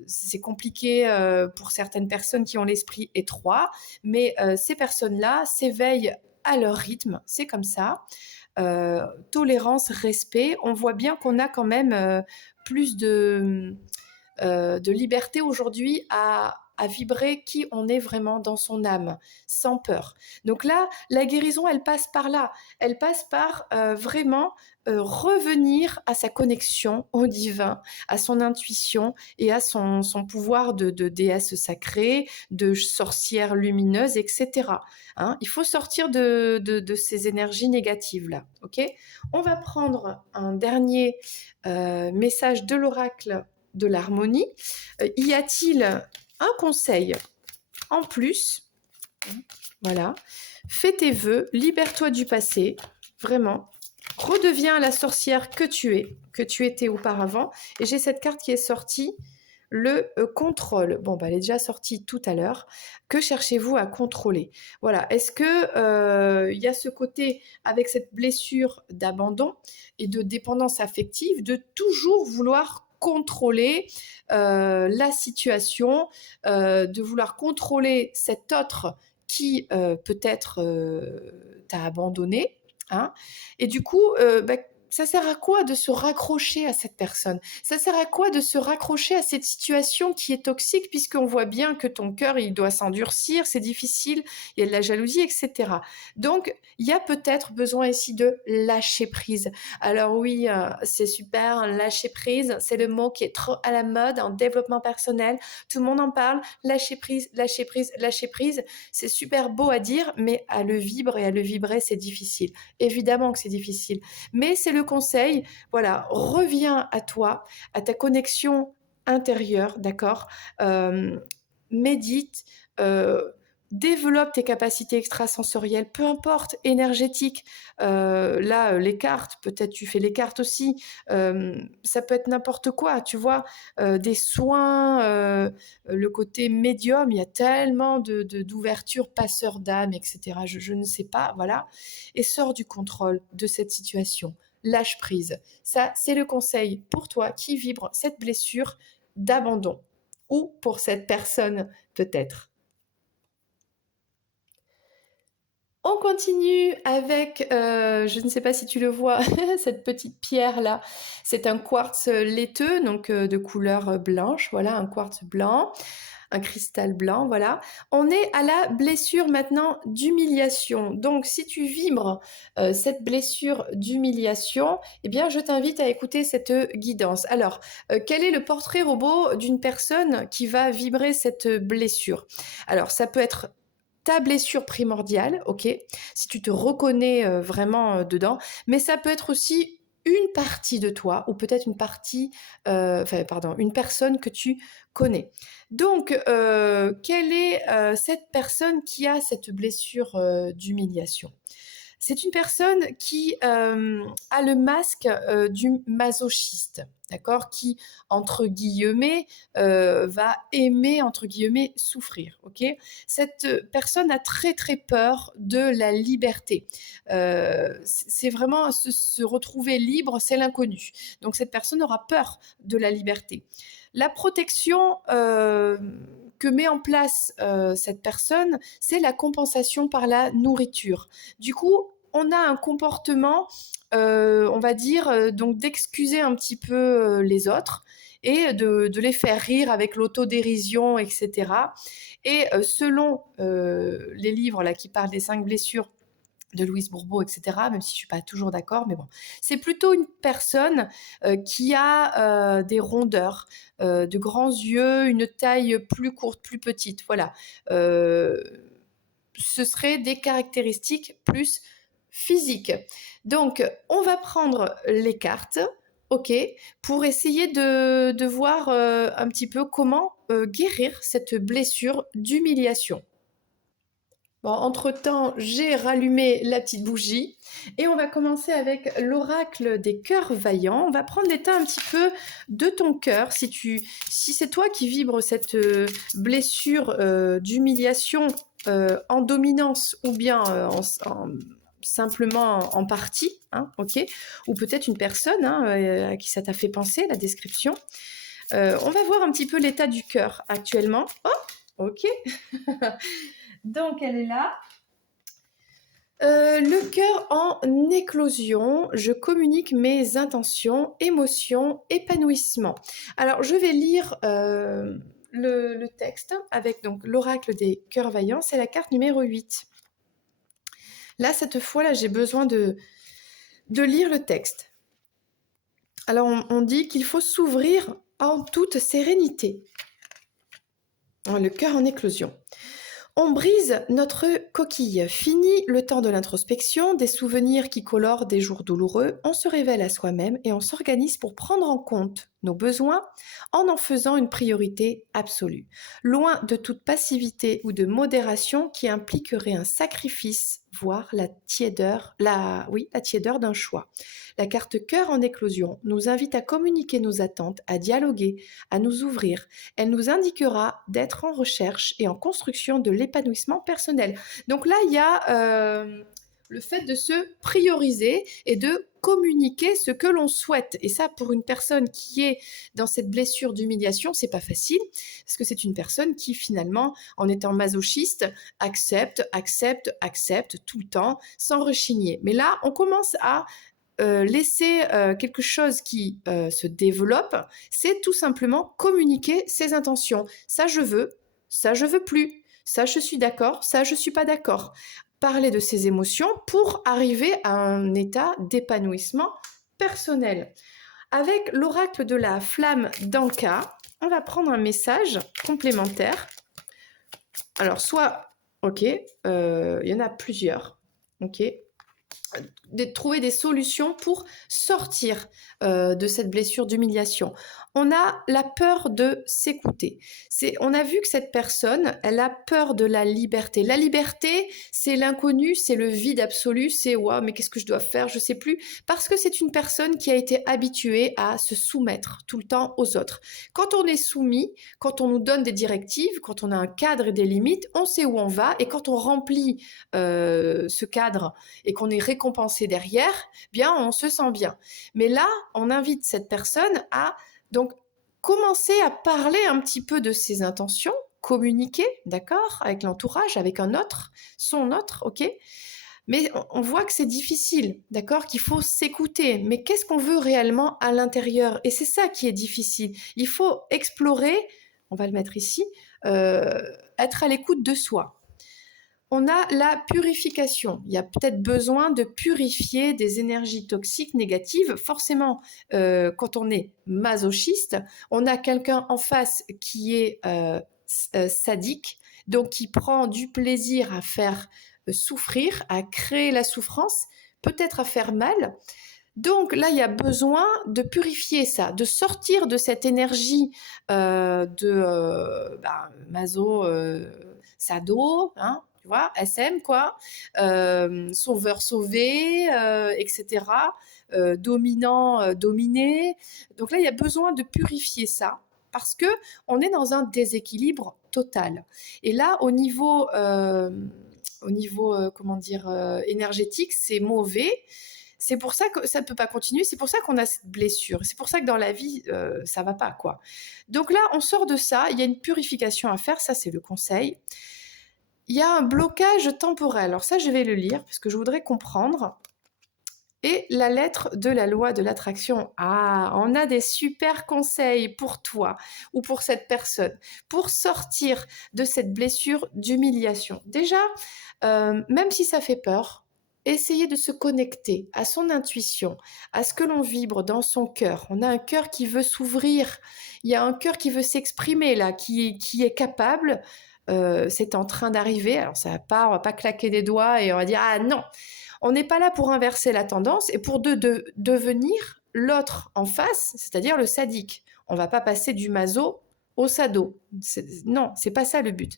c'est compliqué pour certaines personnes qui ont l'esprit étroit, mais ces personnes-là s'éveillent à leur rythme, c'est comme ça. Tolérance, respect, on voit bien qu'on a quand même plus de liberté aujourd'hui à vibrer qui on est vraiment dans son âme, sans peur. Donc là, la guérison, elle passe par là. Elle passe par vraiment revenir à sa connexion au divin, à son intuition et à son pouvoir de déesse sacrée, de sorcière lumineuse, etc. Hein, il faut sortir de ces énergies négatives-là. Ok. On va prendre un dernier message de l'oracle de l'harmonie. Y a-t-il un conseil en plus? Voilà. Fais tes vœux, libère-toi du passé, vraiment. Redeviens la sorcière que tu étais auparavant. Et j'ai cette carte qui est sortie, le contrôle. Bon, bah, elle est déjà sortie tout à l'heure. Que cherchez-vous à contrôler? Voilà. Est-ce que y a ce côté, avec cette blessure d'abandon et de dépendance affective, de toujours vouloir contrôler la situation, de vouloir contrôler cet autre qui peut-être t'a abandonné, hein, et du coup, bah, ça sert à quoi de se raccrocher à cette personne? Ça sert à quoi de se raccrocher à cette situation qui est toxique, puisqu'on voit bien que ton cœur, il doit s'endurcir, c'est difficile, il y a de la jalousie, etc. Donc, il y a peut-être besoin ici de lâcher prise. Alors oui, c'est super, lâcher prise, c'est le mot qui est trop à la mode en développement personnel. Tout le monde en parle, lâcher prise, lâcher prise, lâcher prise. C'est super beau à dire, mais à le vivre et à le vibrer, c'est difficile. Évidemment que c'est difficile, mais c'est le conseil. Voilà, reviens à toi, à ta connexion intérieure, d'accord. Médite, euh, développe tes capacités extrasensorielles, peu importe, énergétiques. Là, les cartes, peut-être tu fais les cartes aussi. Ça peut être n'importe quoi, tu vois. Des soins, le côté médium, il y a tellement d'ouverture, passeur d'âme, etc. Je ne sais pas, voilà. Et sors du contrôle de cette situation. Lâche prise. Ça, c'est le conseil pour toi qui vibre cette blessure d'abandon. Ou pour cette personne, peut-être. On continue avec, je ne sais pas si tu le vois, cette petite pierre là. C'est un quartz laiteux, donc de couleur blanche. Voilà, un quartz blanc, un cristal blanc. Voilà. On est à la blessure maintenant d'humiliation. Donc, si tu vibres cette blessure d'humiliation, eh bien, je t'invite à écouter cette guidance. Alors, quel est le portrait robot d'une personne qui va vibrer cette blessure? Alors, ça peut être ta blessure primordiale, ok, si tu te reconnais vraiment dedans, mais ça peut être aussi une partie de toi ou peut-être une partie, enfin pardon, une personne que tu connais. Donc, quelle est, cette personne qui a cette blessure, d'humiliation? C'est une personne qui a le masque du masochiste, d'accord? Qui, entre guillemets, va aimer, entre guillemets, souffrir, ok? Cette personne a très très peur de la liberté. C'est vraiment se retrouver libre, c'est l'inconnu. Donc cette personne aura peur de la liberté. La protection que met en place cette personne, c'est la compensation par la nourriture. Du coup, on a un comportement, on va dire, donc d'excuser un petit peu les autres et de les faire rire avec l'autodérision, etc. Et selon les livres là, qui parlent des 5 blessures de Louise Bourbeau, etc., même si je ne suis pas toujours d'accord, mais bon. C'est plutôt une personne qui a des rondeurs, de grands yeux, une taille plus courte, plus petite, voilà. Ce seraient des caractéristiques plus physiques. Donc, on va prendre les cartes, ok, pour essayer de voir un petit peu comment guérir cette blessure d'humiliation. Bon, entre-temps, j'ai rallumé la petite bougie et on va commencer avec l'oracle des cœurs vaillants. On va prendre l'état un petit peu de ton cœur. Si c'est toi qui vibres cette blessure d'humiliation en dominance ou bien simplement en partie, hein, ok, ou peut-être une personne hein, à qui ça t'a fait penser, la description. On va voir un petit peu l'état du cœur actuellement. Oh, ok. Donc, elle est là. Le cœur en éclosion, je communique mes intentions, émotions, épanouissement. Alors, je vais lire le texte avec donc l'oracle des cœurs vaillants, c'est la carte numéro 8. Là, cette fois-là, j'ai besoin de lire le texte. Alors, on dit qu'il faut s'ouvrir en toute sérénité. Le cœur en éclosion. On brise notre coquille. Fini le temps de l'introspection, des souvenirs qui colorent des jours douloureux. On se révèle à soi-même et on s'organise pour prendre en compte nos besoins en faisant une priorité absolue. Loin de toute passivité ou de modération qui impliquerait un sacrifice, voire la tiédeur d'un choix. La carte cœur en éclosion nous invite à communiquer nos attentes, à dialoguer, à nous ouvrir. Elle nous indiquera d'être en recherche et en construction de l'épanouissement personnel. Donc là, il y a le fait de se prioriser et de communiquer ce que l'on souhaite. Et ça, pour une personne qui est dans cette blessure d'humiliation, c'est pas facile, parce que c'est une personne qui, finalement, en étant masochiste, accepte tout le temps, sans rechigner. Mais là, on commence à laisser quelque chose qui se développe, c'est tout simplement communiquer ses intentions. Ça je veux plus, ça je suis d'accord, ça je suis pas d'accord. Parler de ses émotions pour arriver à un état d'épanouissement personnel. Avec l'oracle de la flamme d'Anka, on va prendre un message complémentaire. Alors soit, ok, il y en a plusieurs, ok, trouver des solutions pour sortir de cette blessure d'humiliation. On a la peur de s'écouter. On a vu que cette personne, elle a peur de la liberté. La liberté, c'est l'inconnu, c'est le vide absolu, c'est waouh, mais qu'est-ce que je dois faire, je sais plus. Parce que c'est une personne qui a été habituée à se soumettre tout le temps aux autres. Quand on est soumis, quand on nous donne des directives, quand on a un cadre et des limites, on sait où on va, et quand on remplit ce cadre et qu'on est récompensé derrière, bien on se sent bien. Mais là, on invite cette personne à donc commencer à parler un petit peu de ses intentions, communiquer, d'accord, avec l'entourage, avec un autre, son autre, ok. Mais on voit que c'est difficile, d'accord, qu'il faut s'écouter. Mais qu'est-ce qu'on veut réellement à l'intérieur? Et c'est ça qui est difficile. Il faut explorer, on va le mettre ici, être à l'écoute de soi. On a la purification. Il y a peut-être besoin de purifier des énergies toxiques négatives. Forcément, quand on est masochiste, on a quelqu'un en face qui est sadique, donc qui prend du plaisir à faire souffrir, à créer la souffrance, peut-être à faire mal. Donc là, il y a besoin de purifier ça, de sortir de cette énergie maso, sado, hein, tu vois, SM quoi, sauveur sauvé, etc. Dominant dominé. Donc là, il y a besoin de purifier ça parce que on est dans un déséquilibre total. Et là, au niveau comment dire, énergétique, c'est mauvais. C'est pour ça que ça ne peut pas continuer, c'est pour ça qu'on a cette blessure, c'est pour ça que dans la vie, ça va pas, quoi. Donc là, on sort de ça, il y a une purification à faire, ça c'est le conseil. Il y a un blocage temporel, alors ça je vais le lire parce que je voudrais comprendre. Et la lettre de la loi de l'attraction. Ah, on a des super conseils pour toi ou pour cette personne pour sortir de cette blessure d'humiliation. Déjà, même si ça fait peur, essayez de se connecter à son intuition, à ce que l'on vibre dans son cœur. On a un cœur qui veut s'ouvrir, il y a un cœur qui veut s'exprimer là, qui est capable. C'est en train d'arriver. Alors ça va pas, on va pas claquer des doigts et on va dire ah non, on n'est pas là pour inverser la tendance et pour devenir l'autre en face, c'est-à-dire le sadique. On va pas passer du maso au sado. Non, c'est pas ça le but.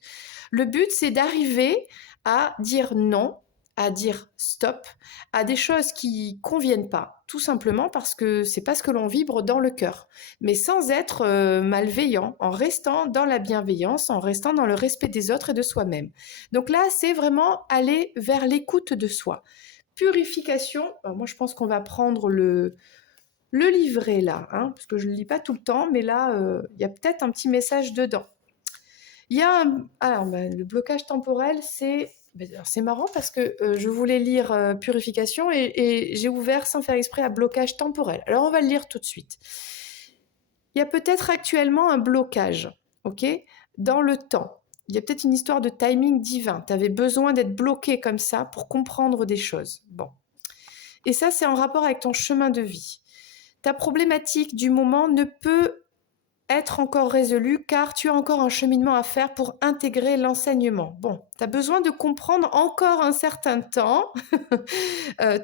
Le but, c'est d'arriver à dire non, à dire stop, à des choses qui conviennent pas, tout simplement parce que c'est pas ce que l'on vibre dans le cœur, mais sans être malveillant, en restant dans la bienveillance, en restant dans le respect des autres et de soi-même. Donc là, c'est vraiment aller vers l'écoute de soi. Purification, alors moi je pense qu'on va prendre le livret là, hein, parce que je ne le lis pas tout le temps, mais là, il y a peut-être un petit message dedans. Il y a le blocage temporel, c'est marrant parce que je voulais lire purification et j'ai ouvert sans faire exprès à blocage temporel. Alors on va le lire tout de suite. Il y a peut-être actuellement un blocage, ok, dans le temps. Il y a peut-être une histoire de timing divin. Tu avais besoin d'être bloqué comme ça pour comprendre des choses. Bon. Et ça, c'est en rapport avec ton chemin de vie. Ta problématique du moment ne peut être encore résolue car tu as encore un cheminement à faire pour intégrer l'enseignement. Bon, tu as besoin de comprendre encore un certain temps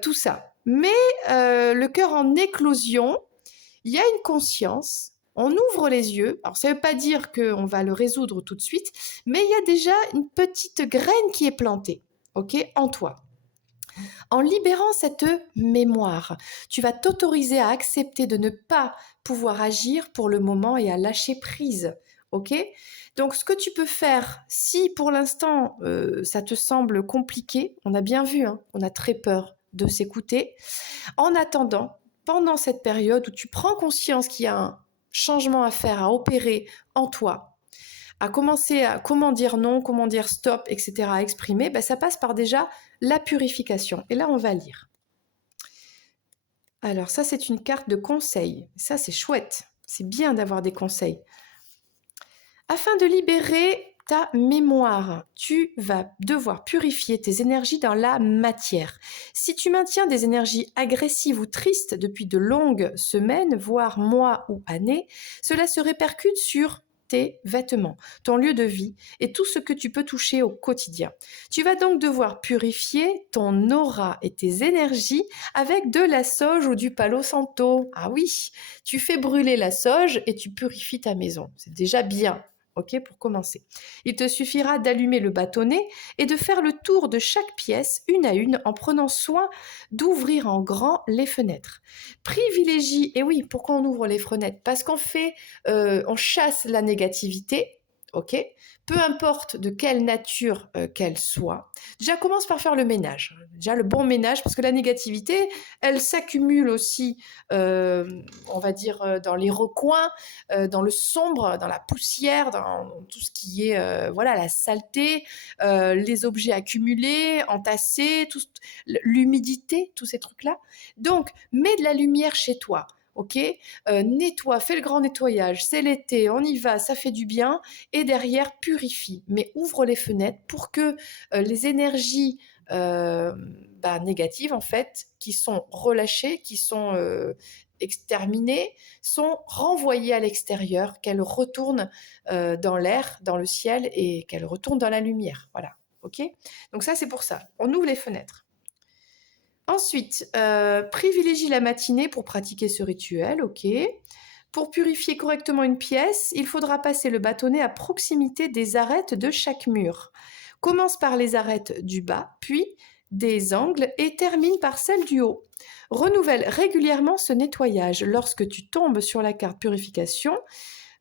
tout ça. Mais le cœur en éclosion, il y a une conscience, on ouvre les yeux. Alors, ça ne veut pas dire qu'on va le résoudre tout de suite, mais il y a déjà une petite graine qui est plantée, ok, en toi. En libérant cette mémoire, tu vas t'autoriser à accepter de ne pas pouvoir agir pour le moment et à lâcher prise. Ok? Donc, ce que tu peux faire, si pour l'instant ça te semble compliqué, on a bien vu, hein, on a très peur de s'écouter. En attendant, pendant cette période où tu prends conscience qu'il y a un changement à faire, à opérer en toi, à commencer à comment dire non, comment dire stop, etc., à exprimer, ben ça passe par déjà la purification. Et là, on va lire. Alors ça, c'est une carte de conseil. Ça, c'est chouette. C'est bien d'avoir des conseils. Afin de libérer ta mémoire, tu vas devoir purifier tes énergies dans la matière. Si tu maintiens des énergies agressives ou tristes depuis de longues semaines, voire mois ou années, cela se répercute sur tes vêtements, ton lieu de vie et tout ce que tu peux toucher au quotidien. Tu vas donc devoir purifier ton aura et tes énergies avec de la sauge ou du palo santo. Ah oui, tu fais brûler la sauge et tu purifies ta maison. C'est déjà bien. Ok, pour commencer. Il te suffira d'allumer le bâtonnet et de faire le tour de chaque pièce, une à une, en prenant soin d'ouvrir en grand les fenêtres. Privilégie, et oui, pourquoi on ouvre les fenêtres? Parce on chasse la négativité, ok? Peu importe de quelle nature qu'elle soit. Déjà, commence par faire le ménage. Déjà, le bon ménage, parce que la négativité, elle s'accumule aussi, on va dire, dans les recoins, dans le sombre, dans la poussière, dans tout ce qui est voilà la saleté, les objets accumulés, entassés, l'humidité, tous ces trucs-là. Donc, mets de la lumière chez toi. Ok, nettoie, fais le grand nettoyage, c'est l'été, on y va, ça fait du bien, et derrière purifie, mais ouvre les fenêtres pour que les énergies négatives en fait, qui sont relâchées, qui sont exterminées, sont renvoyées à l'extérieur, qu'elles retournent dans l'air, dans le ciel et qu'elles retournent dans la lumière. Voilà, ok. Donc ça c'est pour ça. On ouvre les fenêtres. Ensuite, privilégie la matinée pour pratiquer ce rituel, OK. Pour purifier correctement une pièce, il faudra passer le bâtonnet à proximité des arêtes de chaque mur. Commence par les arêtes du bas, puis des angles et termine par celle du haut. Renouvelle régulièrement ce nettoyage. Lorsque tu tombes sur la carte purification,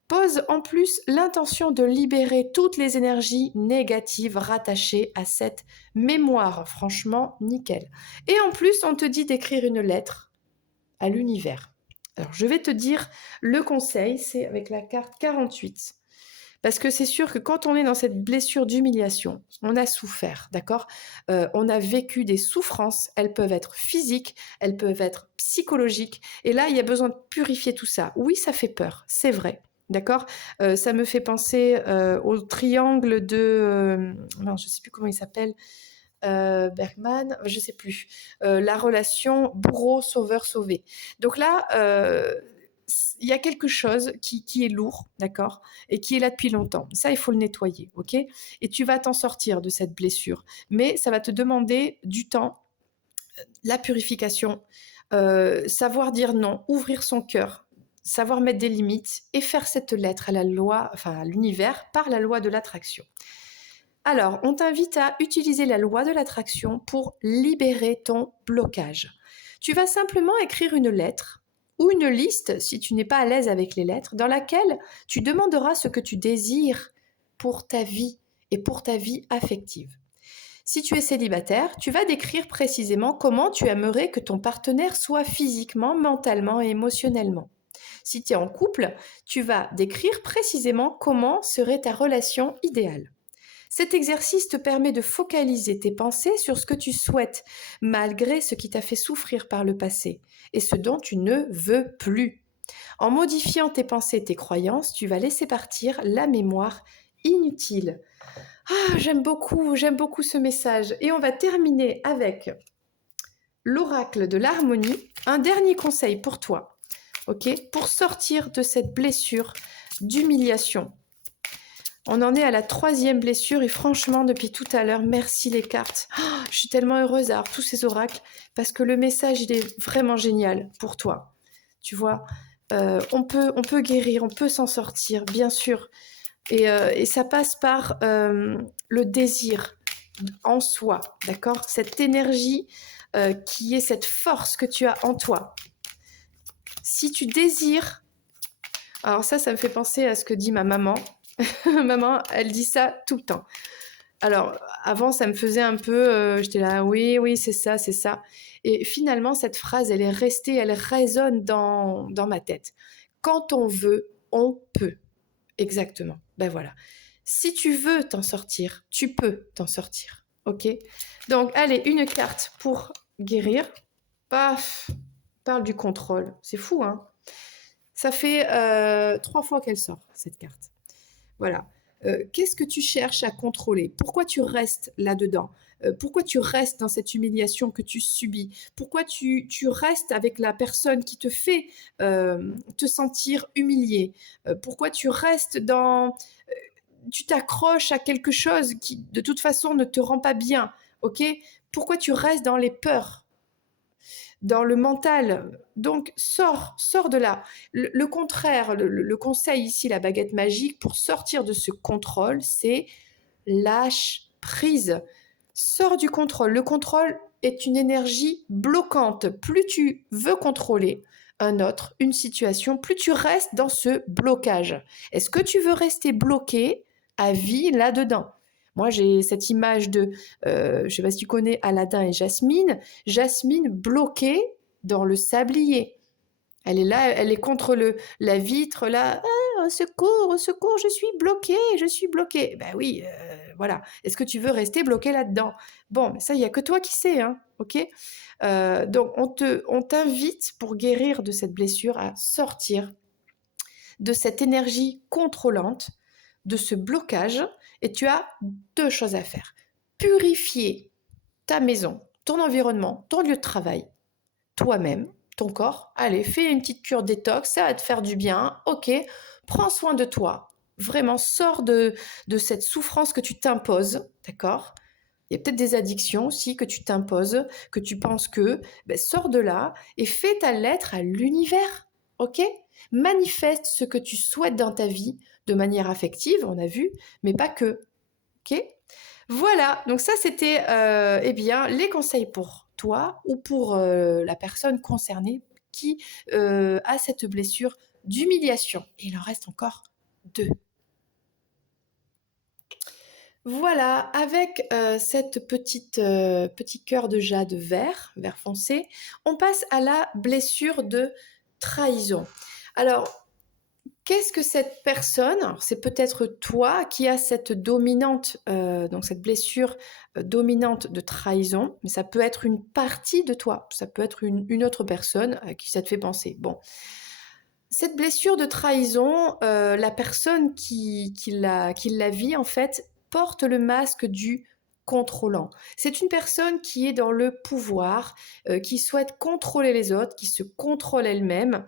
pose en plus l'intention de libérer toutes les énergies négatives rattachées à cette mémoire. Franchement, nickel. Et en plus, on te dit d'écrire une lettre à l'univers. Alors, je vais te dire le conseil, c'est avec la carte 48. Parce que c'est sûr que quand on est dans cette blessure d'humiliation, on a souffert, d'accord? On a vécu des souffrances, elles peuvent être physiques, elles peuvent être psychologiques. Et là, il y a besoin de purifier tout ça. Oui, ça fait peur, c'est vrai, d'accord? Ça me fait penser au triangle de... non, je ne sais plus comment il s'appelle. Bergman, je ne sais plus. La relation bourreau, sauveur, sauvé. Donc là, il y a quelque chose qui est lourd, d'accord, et qui est là depuis longtemps. Ça, il faut le nettoyer, ok? Et tu vas t'en sortir de cette blessure. Mais ça va te demander du temps, la purification, savoir dire non, ouvrir son cœur, savoir mettre des limites et faire cette lettre à la loi, enfin à l'univers par la loi de l'attraction. Alors, on t'invite à utiliser la loi de l'attraction pour libérer ton blocage. Tu vas simplement écrire une lettre ou une liste, si tu n'es pas à l'aise avec les lettres, dans laquelle tu demanderas ce que tu désires pour ta vie et pour ta vie affective. Si tu es célibataire, tu vas décrire précisément comment tu aimerais que ton partenaire soit physiquement, mentalement et émotionnellement. Si tu es en couple, tu vas décrire précisément comment serait ta relation idéale. Cet exercice te permet de focaliser tes pensées sur ce que tu souhaites, malgré ce qui t'a fait souffrir par le passé, et ce dont tu ne veux plus. En modifiant tes pensées et tes croyances, tu vas laisser partir la mémoire inutile. Ah, j'aime beaucoup ce message. Et on va terminer avec l'oracle de l'harmonie. Un dernier conseil pour toi, ok, pour sortir de cette blessure d'humiliation. On en est à la 3e blessure et franchement, depuis tout à l'heure, merci les cartes. Oh, je suis tellement heureuse d'avoir tous ces oracles parce que le message, il est vraiment génial pour toi. Tu vois, on peut guérir, on peut s'en sortir, bien sûr. Et ça passe par le désir en soi, d'accord? Cette énergie qui est cette force que tu as en toi. Si tu désires... Alors ça me fait penser à ce que dit ma maman. Maman, elle dit ça tout le temps. Alors, avant, ça me faisait un peu... j'étais là, oui, c'est ça, c'est ça. Et finalement, cette phrase, elle est restée, elle résonne dans ma tête. Quand on veut, on peut. Exactement. Ben voilà. Si tu veux t'en sortir, tu peux t'en sortir. OK? Donc, allez, une carte pour guérir. Paf! Parle du contrôle. C'est fou, hein? Ça fait 3 fois qu'elle sort, cette carte. Voilà. Qu'est-ce que tu cherches à contrôler? Pourquoi tu restes là-dedans? Pourquoi tu restes dans cette humiliation que tu subis? Pourquoi tu restes avec la personne qui te fait te sentir humilié? Pourquoi tu restes dans... tu t'accroches à quelque chose qui, de toute façon, ne te rend pas bien, ok? Pourquoi tu restes dans les peurs, dans le mental? Donc, sors de là. Le contraire, le conseil ici, la baguette magique, pour sortir de ce contrôle, c'est lâche prise. Sors du contrôle. Le contrôle est une énergie bloquante. Plus tu veux contrôler un autre, une situation, plus tu restes dans ce blocage. Est-ce que tu veux rester bloqué à vie là-dedans? Moi, j'ai cette image de, je ne sais pas si tu connais Aladdin et Jasmine. Jasmine bloquée dans le sablier. Elle est là, elle est contre la vitre, là. Ah, au secours, je suis bloquée. Ben oui, voilà. Est-ce que tu veux rester bloqué là-dedans? Bon, ça, il n'y a que toi qui sais, hein, ok? Donc, on t'invite pour guérir de cette blessure à sortir de cette énergie contrôlante, de ce blocage, et tu as 2 choses à faire. Purifier ta maison, ton environnement, ton lieu de travail, toi-même, ton corps. Allez, fais une petite cure détox, ça va te faire du bien, ok. Prends soin de toi. Vraiment, sors de cette souffrance que tu t'imposes, d'accord? Il y a peut-être des addictions aussi que tu t'imposes, que tu penses que, sors de là et fais ta lettre à l'univers, ok? Manifeste ce que tu souhaites dans ta vie de manière affective, on a vu, mais pas que, ok? Voilà, donc ça c'était eh bien les conseils pour toi ou pour la personne concernée qui a cette blessure d'humiliation. Et il en reste encore deux. Voilà, avec cette petit cœur de jade vert foncé, on passe à la blessure de trahison. Alors, qu'est-ce que cette personne, alors c'est peut-être toi qui as cette dominante, donc cette blessure dominante de trahison, mais ça peut être une partie de toi, ça peut être une autre personne à qui ça te fait penser. Bon, cette blessure de trahison, la personne qui la vit, en fait, porte le masque du contrôlant. C'est une personne qui est dans le pouvoir, qui souhaite contrôler les autres, qui se contrôle elle-même.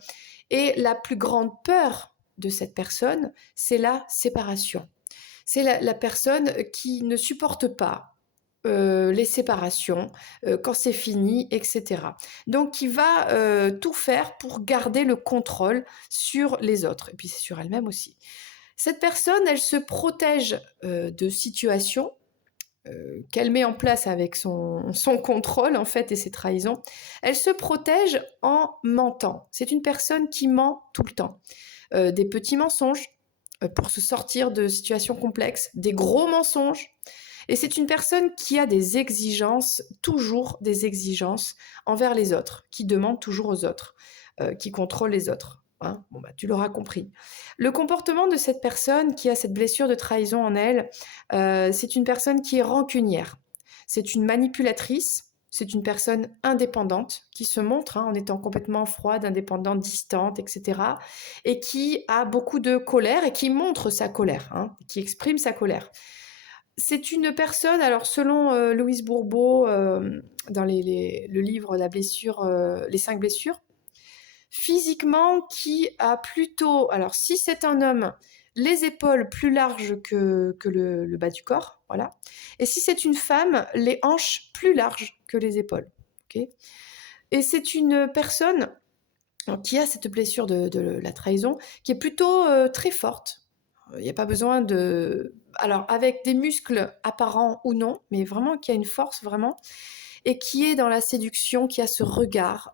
Et la plus grande peur de cette personne, c'est la séparation. C'est la personne qui ne supporte pas les séparations, quand c'est fini, etc. Donc qui va tout faire pour garder le contrôle sur les autres, et puis c'est sur elle-même aussi. Cette personne, elle se protège de situations qu'elle met en place avec son contrôle, en fait, et ses trahisons. Elle se protège en mentant. C'est une personne qui ment tout le temps. Des petits mensonges pour se sortir de situations complexes, des gros mensonges. Et c'est une personne qui a des exigences, toujours des exigences envers les autres, qui demande toujours aux autres, qui contrôle les autres. Hein. Bon, tu l'auras compris. Le comportement de cette personne qui a cette blessure de trahison en elle, c'est une personne qui est rancunière. C'est une manipulatrice. C'est une personne indépendante qui se montre en étant complètement froide, indépendante, distante, etc. Et qui a beaucoup de colère et qui montre sa colère, qui exprime sa colère. C'est une personne, alors selon Louise Bourbeau, dans le livre La blessure, les 5 blessures, physiquement qui a plutôt, alors si c'est un homme, les épaules plus larges que le bas du corps, voilà. Et si c'est une femme, les hanches plus larges que les épaules. Ok. Et c'est une personne qui a cette blessure de la trahison, qui est plutôt très forte. Il n'y a pas besoin de... Alors, avec des muscles apparents ou non, mais vraiment qui a une force, vraiment, et qui est dans la séduction, qui a ce regard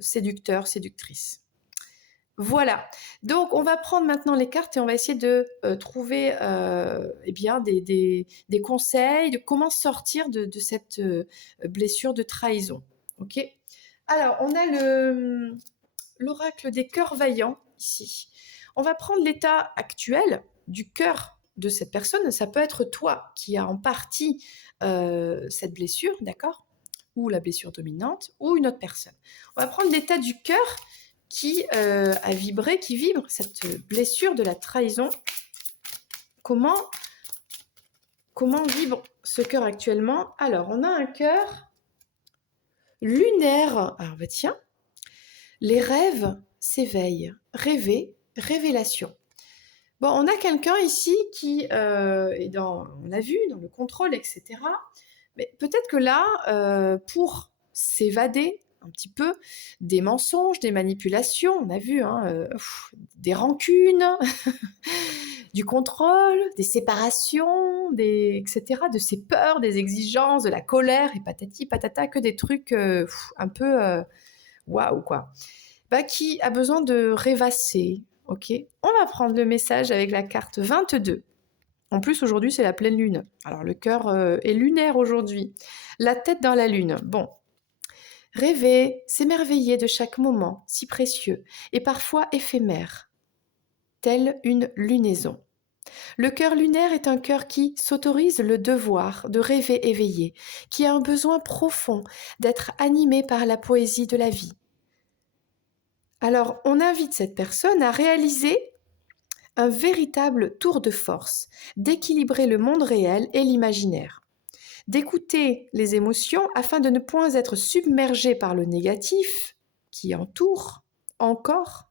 séducteur, séductrice. Voilà. Donc, on va prendre maintenant les cartes et on va essayer de trouver eh bien, des conseils de comment sortir de cette blessure de trahison. Ok. Alors, on a l'oracle des cœurs vaillants ici. On va prendre l'état actuel du cœur de cette personne. Ça peut être toi qui as en partie cette blessure, d'accord? Ou la blessure dominante, ou une autre personne. On va prendre l'état du cœur qui a vibré, qui vibre cette blessure de la trahison. Comment vibre ce cœur actuellement? Alors, on a un cœur lunaire. Alors, tiens, les rêves s'éveillent. Rêver, révélation. Bon, on a quelqu'un ici qui est on a vu, dans le contrôle, etc. Mais peut-être que là, pour s'évader un petit peu des mensonges, des manipulations, on a vu, des rancunes, du contrôle, des séparations, etc., de ses peurs, des exigences, de la colère, et patati patata, que des trucs un peu waouh, quoi. Qui a besoin de rêvasser, ok? On va prendre le message avec la carte 22. En plus, aujourd'hui, c'est la pleine lune. Alors, le cœur est lunaire aujourd'hui. La tête dans la lune. Bon. Rêver, s'émerveiller de chaque moment, si précieux, et parfois éphémère, telle une lunaison. Le cœur lunaire est un cœur qui s'autorise le devoir de rêver éveillé, qui a un besoin profond d'être animé par la poésie de la vie. Alors, on invite cette personne à réaliser un véritable tour de force, d'équilibrer le monde réel et l'imaginaire, d'écouter les émotions afin de ne point être submergé par le négatif qui entoure encore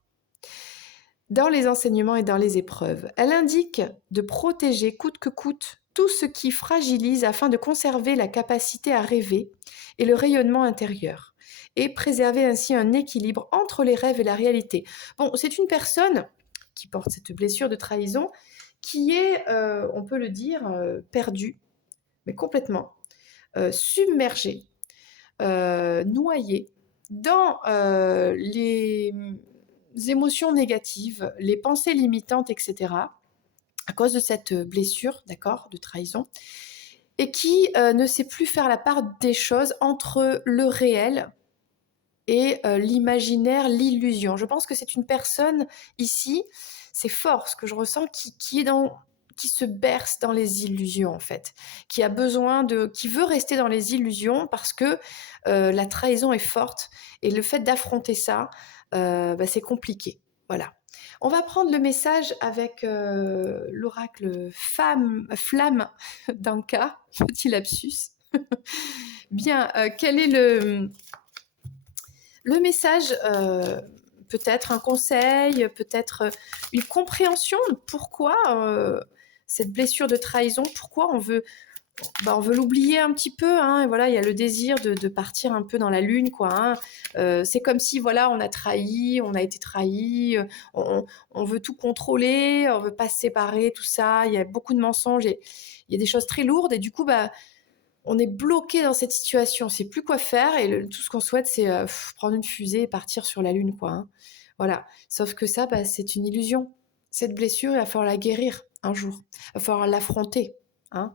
dans les enseignements et dans les épreuves. Elle indique de protéger coûte que coûte tout ce qui fragilise afin de conserver la capacité à rêver et le rayonnement intérieur, et préserver ainsi un équilibre entre les rêves et la réalité. Bon, c'est une personne qui porte cette blessure de trahison qui est, on peut le dire, perdue, mais complètement, submergée, noyée dans les émotions négatives, les pensées limitantes, etc., à cause de cette blessure, d'accord, de trahison, et qui ne sait plus faire la part des choses entre le réel et l'imaginaire, l'illusion. Je pense que c'est une personne ici, c'est fort ce que je ressens, qui se berce dans les illusions en fait, qui a besoin qui veut rester dans les illusions parce que la trahison est forte et le fait d'affronter ça, c'est compliqué. Voilà. On va prendre le message avec l'oracle flamme d'Anka, petit lapsus. Bien, quel est le message, peut-être un conseil, peut-être une compréhension de pourquoi cette blessure de trahison, pourquoi on veut l'oublier un petit peu, hein, et voilà, il y a le désir de partir un peu dans la lune, quoi, hein. C'est comme si, voilà, on a été trahi, on veut tout contrôler, on veut pas se séparer, tout ça. Il y a beaucoup de mensonges, il y a des choses très lourdes, et du coup, on est bloqué dans cette situation, on sait plus quoi faire, et tout ce qu'on souhaite, c'est prendre une fusée et partir sur la Lune, quoi, hein. Voilà. Sauf que ça, c'est une illusion. Cette blessure, il va falloir la guérir un jour. Il va falloir l'affronter, hein.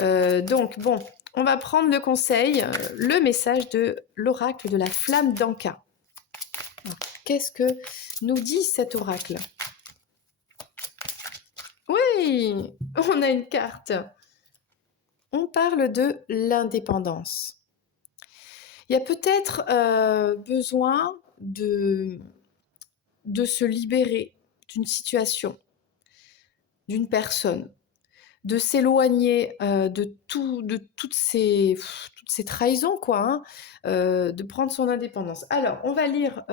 Donc, bon, on va prendre le conseil, le message de l'oracle de la flamme d'Anka. Qu'est-ce que nous dit cet oracle? Oui, on a une carte. On parle de l'indépendance. Il y a peut-être besoin de se libérer d'une situation, d'une personne, de s'éloigner de toutes ces trahisons, quoi, hein, de prendre son indépendance. Alors, on va lire,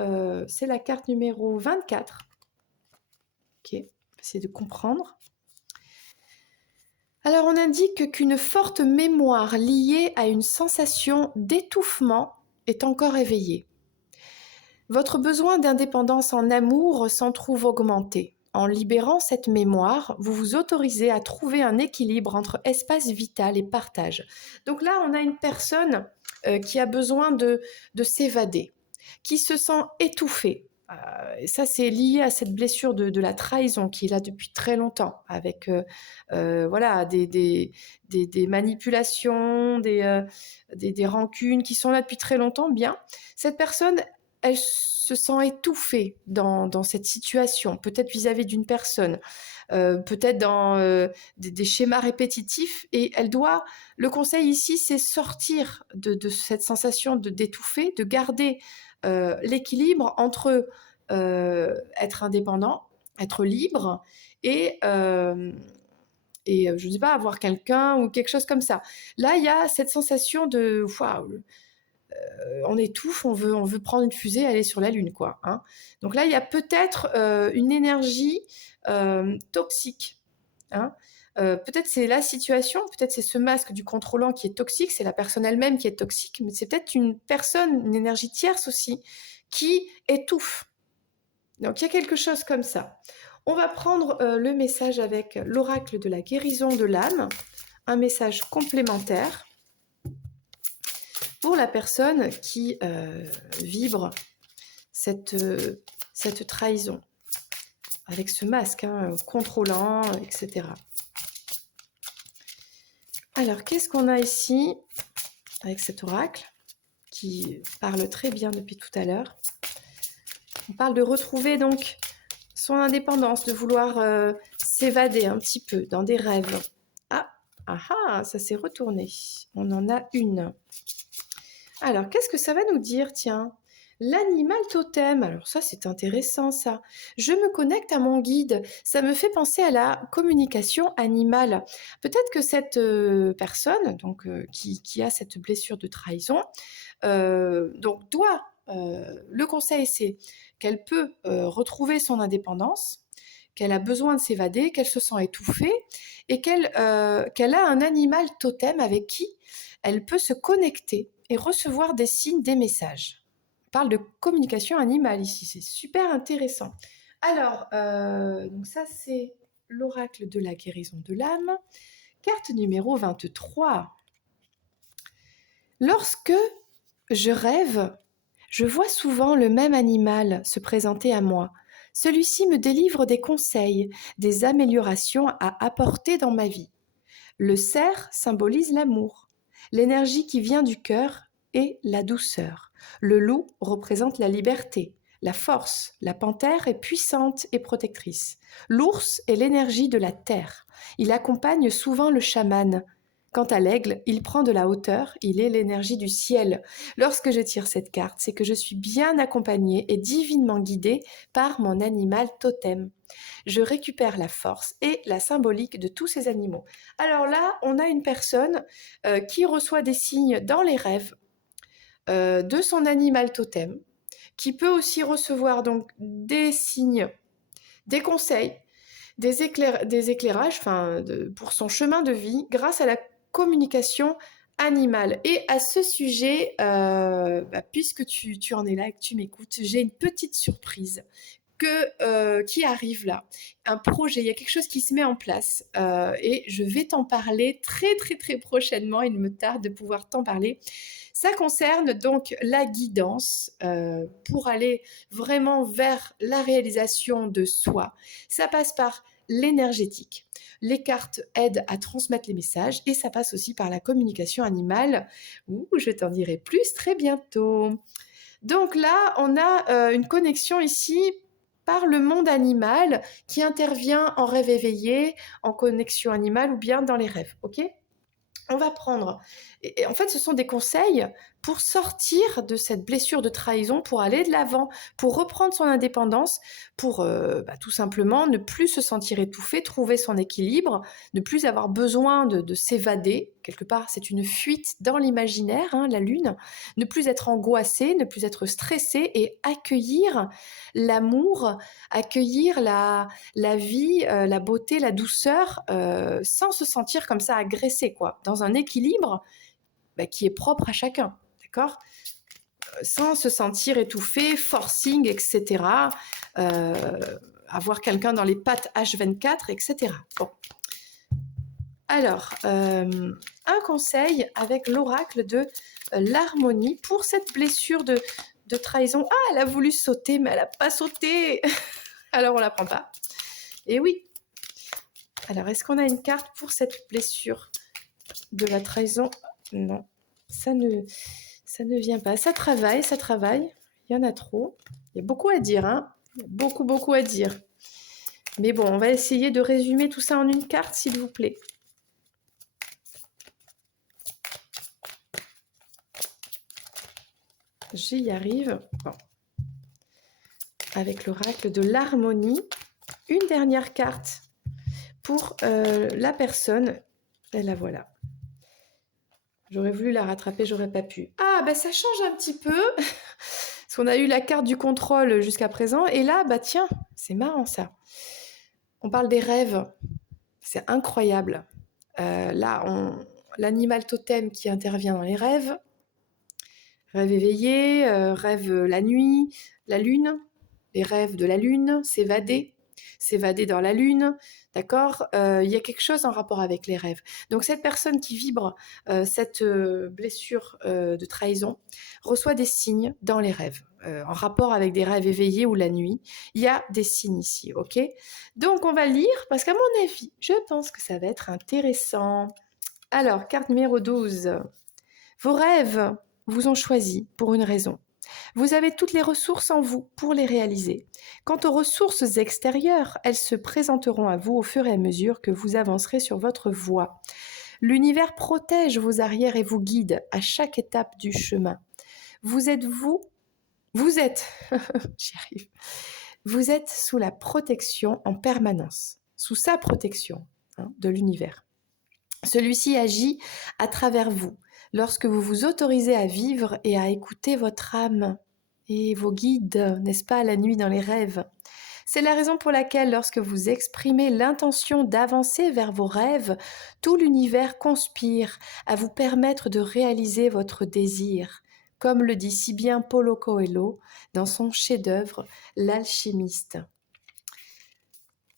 c'est la carte numéro 24. Ok, on va essayer de comprendre. Alors, on indique qu'une forte mémoire liée à une sensation d'étouffement est encore éveillée. Votre besoin d'indépendance en amour s'en trouve augmenté. En libérant cette mémoire, vous vous autorisez à trouver un équilibre entre espace vital et partage. Donc là, on a une personne qui a besoin de s'évader, qui se sent étouffée. Et ça, c'est lié à cette blessure de la trahison qui est là depuis très longtemps, avec voilà, des manipulations, des rancunes qui sont là depuis très longtemps. Bien, cette personne, elle se sent étouffée dans cette situation, peut-être vis-à-vis d'une personne, peut-être dans des schémas répétitifs, et le conseil ici, c'est sortir de cette sensation d'étouffer, de garder l'équilibre entre être indépendant, être libre, et je ne sais pas, avoir quelqu'un ou quelque chose comme ça. Là, il y a cette sensation de waouh, on étouffe, on veut prendre une fusée et aller sur la Lune, quoi, hein. Donc là, il y a peut-être une énergie toxique, hein. Peut-être c'est la situation, peut-être c'est ce masque du contrôlant qui est toxique, c'est la personne elle-même qui est toxique, mais c'est peut-être une personne, une énergie tierce aussi, qui étouffe. Donc il y a quelque chose comme ça. On va prendre le message avec l'oracle de la guérison de l'âme, un message complémentaire pour la personne qui vibre cette trahison, avec ce masque, hein, contrôlant, etc. Alors, qu'est-ce qu'on a ici avec cet oracle qui parle très bien depuis tout à l'heure? On parle de retrouver donc son indépendance, de vouloir s'évader un petit peu dans des rêves. Ah, ça s'est retourné. On en a une. Alors, qu'est-ce que ça va nous dire, tiens? L'animal totem. Alors ça, c'est intéressant, ça. Je me connecte à mon guide. Ça me fait penser à la communication animale. Peut-être que cette personne, donc qui a cette blessure de trahison, donc le conseil, c'est qu'elle peut retrouver son indépendance, qu'elle a besoin de s'évader, qu'elle se sent étouffée et qu'elle a un animal totem avec qui elle peut se connecter et recevoir des signes, des messages. On parle de communication animale ici, c'est super intéressant. Alors, donc ça c'est l'oracle de la guérison de l'âme. Carte numéro 23. Lorsque je rêve, je vois souvent le même animal se présenter à moi. Celui-ci me délivre des conseils, des améliorations à apporter dans ma vie. Le cerf symbolise l'amour, l'énergie qui vient du cœur et la douceur. Le loup représente la liberté, la force. La panthère est puissante et protectrice. L'ours est l'énergie de la terre. Il accompagne souvent le chaman. Quant à l'aigle, il prend de la hauteur, il est l'énergie du ciel. Lorsque je tire cette carte, c'est que je suis bien accompagnée et divinement guidée par mon animal totem. Je récupère la force et la symbolique de tous ces animaux. Alors là, on a une personne qui reçoit des signes dans les rêves de son animal totem, qui peut aussi recevoir donc des signes, des conseils, des éclairages pour son chemin de vie grâce à la communication animale. Et à ce sujet, puisque tu en es là et que tu m'écoutes, j'ai une petite surprise qui arrive là, un projet, il y a quelque chose qui se met en place et je vais t'en parler très très très prochainement, il me tarde de pouvoir t'en parler. Ça concerne donc la guidance pour aller vraiment vers la réalisation de soi. Ça passe par l'énergétique. Les cartes aident à transmettre les messages et ça passe aussi par la communication animale où je t'en dirai plus très bientôt. Donc là, on a une connexion ici par le monde animal qui intervient en rêve éveillé, en connexion animale ou bien dans les rêves, ok ? On va prendre, et en fait ce sont des conseils pour sortir de cette blessure de trahison, pour aller de l'avant, pour reprendre son indépendance, pour tout simplement ne plus se sentir étouffé, trouver son équilibre, ne plus avoir besoin de s'évader. Quelque part c'est une fuite dans l'imaginaire, hein, la lune, ne plus être angoissé, ne plus être stressé et accueillir l'amour, accueillir la vie, la beauté, la douceur, sans se sentir comme ça agressé, quoi, dans un équilibre qui est propre à chacun, d'accord ? Sans se sentir étouffé, forcing, etc. Avoir quelqu'un dans les pattes H24, etc. Bon. Alors, un conseil avec l'oracle de l'harmonie pour cette blessure de trahison. Ah, elle a voulu sauter, mais elle n'a pas sauté. Alors, on la prend pas. Et oui. Alors, est-ce qu'on a une carte pour cette blessure de la trahison ? Non, ça ne vient pas. Ça travaille. Il y en a trop. Il y a beaucoup à dire, hein ? Beaucoup à dire. Mais bon, on va essayer de résumer tout ça en une carte, s'il vous plaît. J'y arrive. Bon. Avec l'oracle de l'harmonie. Une dernière carte pour la personne. Et la voilà. J'aurais voulu la rattraper, j'aurais pas pu. Ah, ça change un petit peu. Parce qu'on a eu la carte du contrôle jusqu'à présent. Et là, tiens, c'est marrant ça. On parle des rêves. C'est incroyable. Là, l'animal totem qui intervient dans les rêves. Rêve éveillé, rêve la nuit, la lune. Les rêves de la lune, s'évader dans la lune, d'accord ? Il y a quelque chose en rapport avec les rêves. Donc cette personne qui vibre cette blessure de trahison reçoit des signes dans les rêves, en rapport avec des rêves éveillés ou la nuit. Il y a des signes ici, ok ? Donc on va lire, parce qu'à mon avis, je pense que ça va être intéressant. Alors, carte numéro 12. Vos rêves vous ont choisi pour une raison. Vous avez toutes les ressources en vous pour les réaliser. Quant aux ressources extérieures, elles se présenteront à vous au fur et à mesure que vous avancerez sur votre voie. L'univers protège vos arrières et vous guide à chaque étape du chemin. Vous êtes, j'y arrive. Vous êtes sous la protection en permanence, sous sa protection de l'univers. Celui-ci agit à travers vous. Lorsque vous vous autorisez à vivre et à écouter votre âme et vos guides, n'est-ce pas, la nuit dans les rêves, C'est la raison pour laquelle lorsque vous exprimez l'intention d'avancer vers vos rêves, tout l'univers conspire à vous permettre de réaliser votre désir, comme le dit si bien Paulo Coelho dans son chef-d'œuvre L'Alchimiste.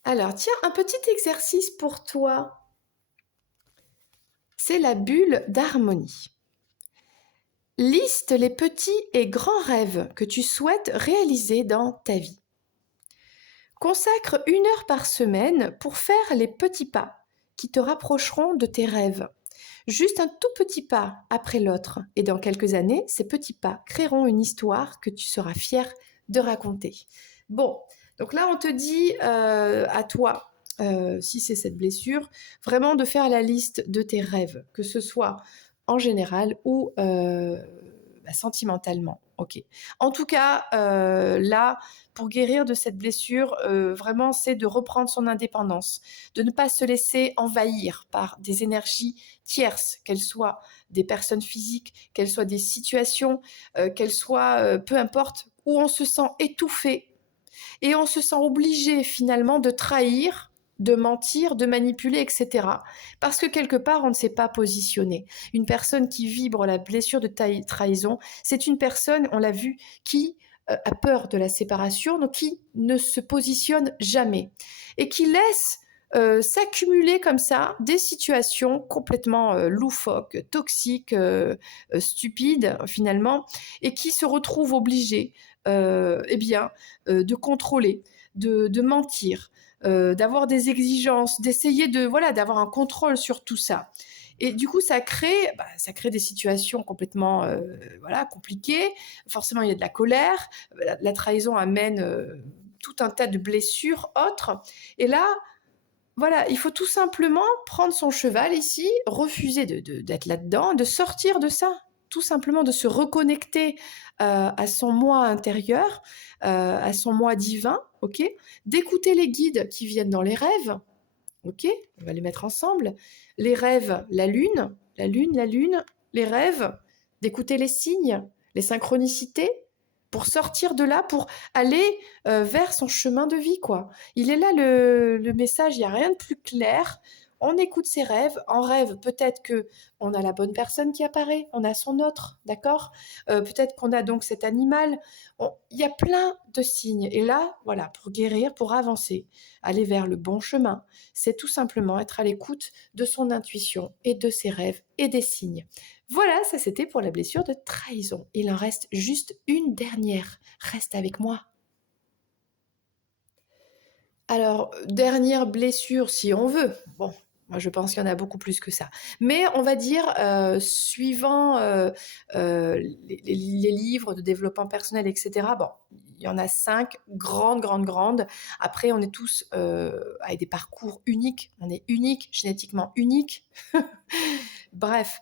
Alors, tiens, un petit exercice pour toi. C'est la bulle d'harmonie. Liste les petits et grands rêves que tu souhaites réaliser dans ta vie. Consacre 1 heure par semaine pour faire les petits pas qui te rapprocheront de tes rêves. Juste un tout petit pas après l'autre. Et dans quelques années, ces petits pas créeront une histoire que tu seras fier de raconter. Bon, donc là, on te dit à toi, si c'est cette blessure, vraiment de faire la liste de tes rêves, que ce soit en général ou sentimentalement. Ok. En tout cas, là, pour guérir de cette blessure, vraiment, c'est de reprendre son indépendance, de ne pas se laisser envahir par des énergies tierces, qu'elles soient des personnes physiques, qu'elles soient des situations, qu'elles soient, peu importe, où on se sent étouffé et on se sent obligé finalement de trahir, de mentir, de manipuler, etc. Parce que quelque part, on ne s'est pas positionné. Une personne qui vibre la blessure de trahison, c'est une personne, on l'a vu, qui a peur de la séparation, donc qui ne se positionne jamais et qui laisse s'accumuler comme ça des situations complètement loufoques, toxiques, stupides finalement, et qui se retrouvent obligées de contrôler, de mentir, d'avoir des exigences, d'essayer d'avoir un contrôle sur tout ça. Et du coup, ça crée des situations complètement compliquées. Forcément, il y a de la colère. La trahison amène tout un tas de blessures autres. Et là, voilà, il faut tout simplement prendre son cheval ici, refuser d'être là-dedans, de sortir de ça, tout simplement de se reconnecter à son moi intérieur, à son moi divin, ok? D'écouter les guides qui viennent dans les rêves, ok? On va les mettre ensemble. Les rêves, la lune, les rêves, d'écouter les signes, les synchronicités, pour sortir de là, pour aller vers son chemin de vie, quoi. Il est là le message, il n'y a rien de plus clair. On écoute ses rêves. En rêve, peut-être que on a la bonne personne qui apparaît, on a son autre, d'accord. Peut-être qu'on a donc cet animal. Il y a plein de signes. Et là, voilà, pour guérir, pour avancer, aller vers le bon chemin, c'est tout simplement être à l'écoute de son intuition et de ses rêves et des signes. Voilà, ça c'était pour la blessure de trahison. Il en reste juste une dernière. Reste avec moi. Alors, dernière blessure, si on veut. Bon, moi je pense qu'il y en a beaucoup plus que ça. Mais on va dire, suivant les livres de développement personnel, etc., bon, il y en a 5 grandes. Après, on est tous avec des parcours uniques. On est unique, génétiquement unique. Bref,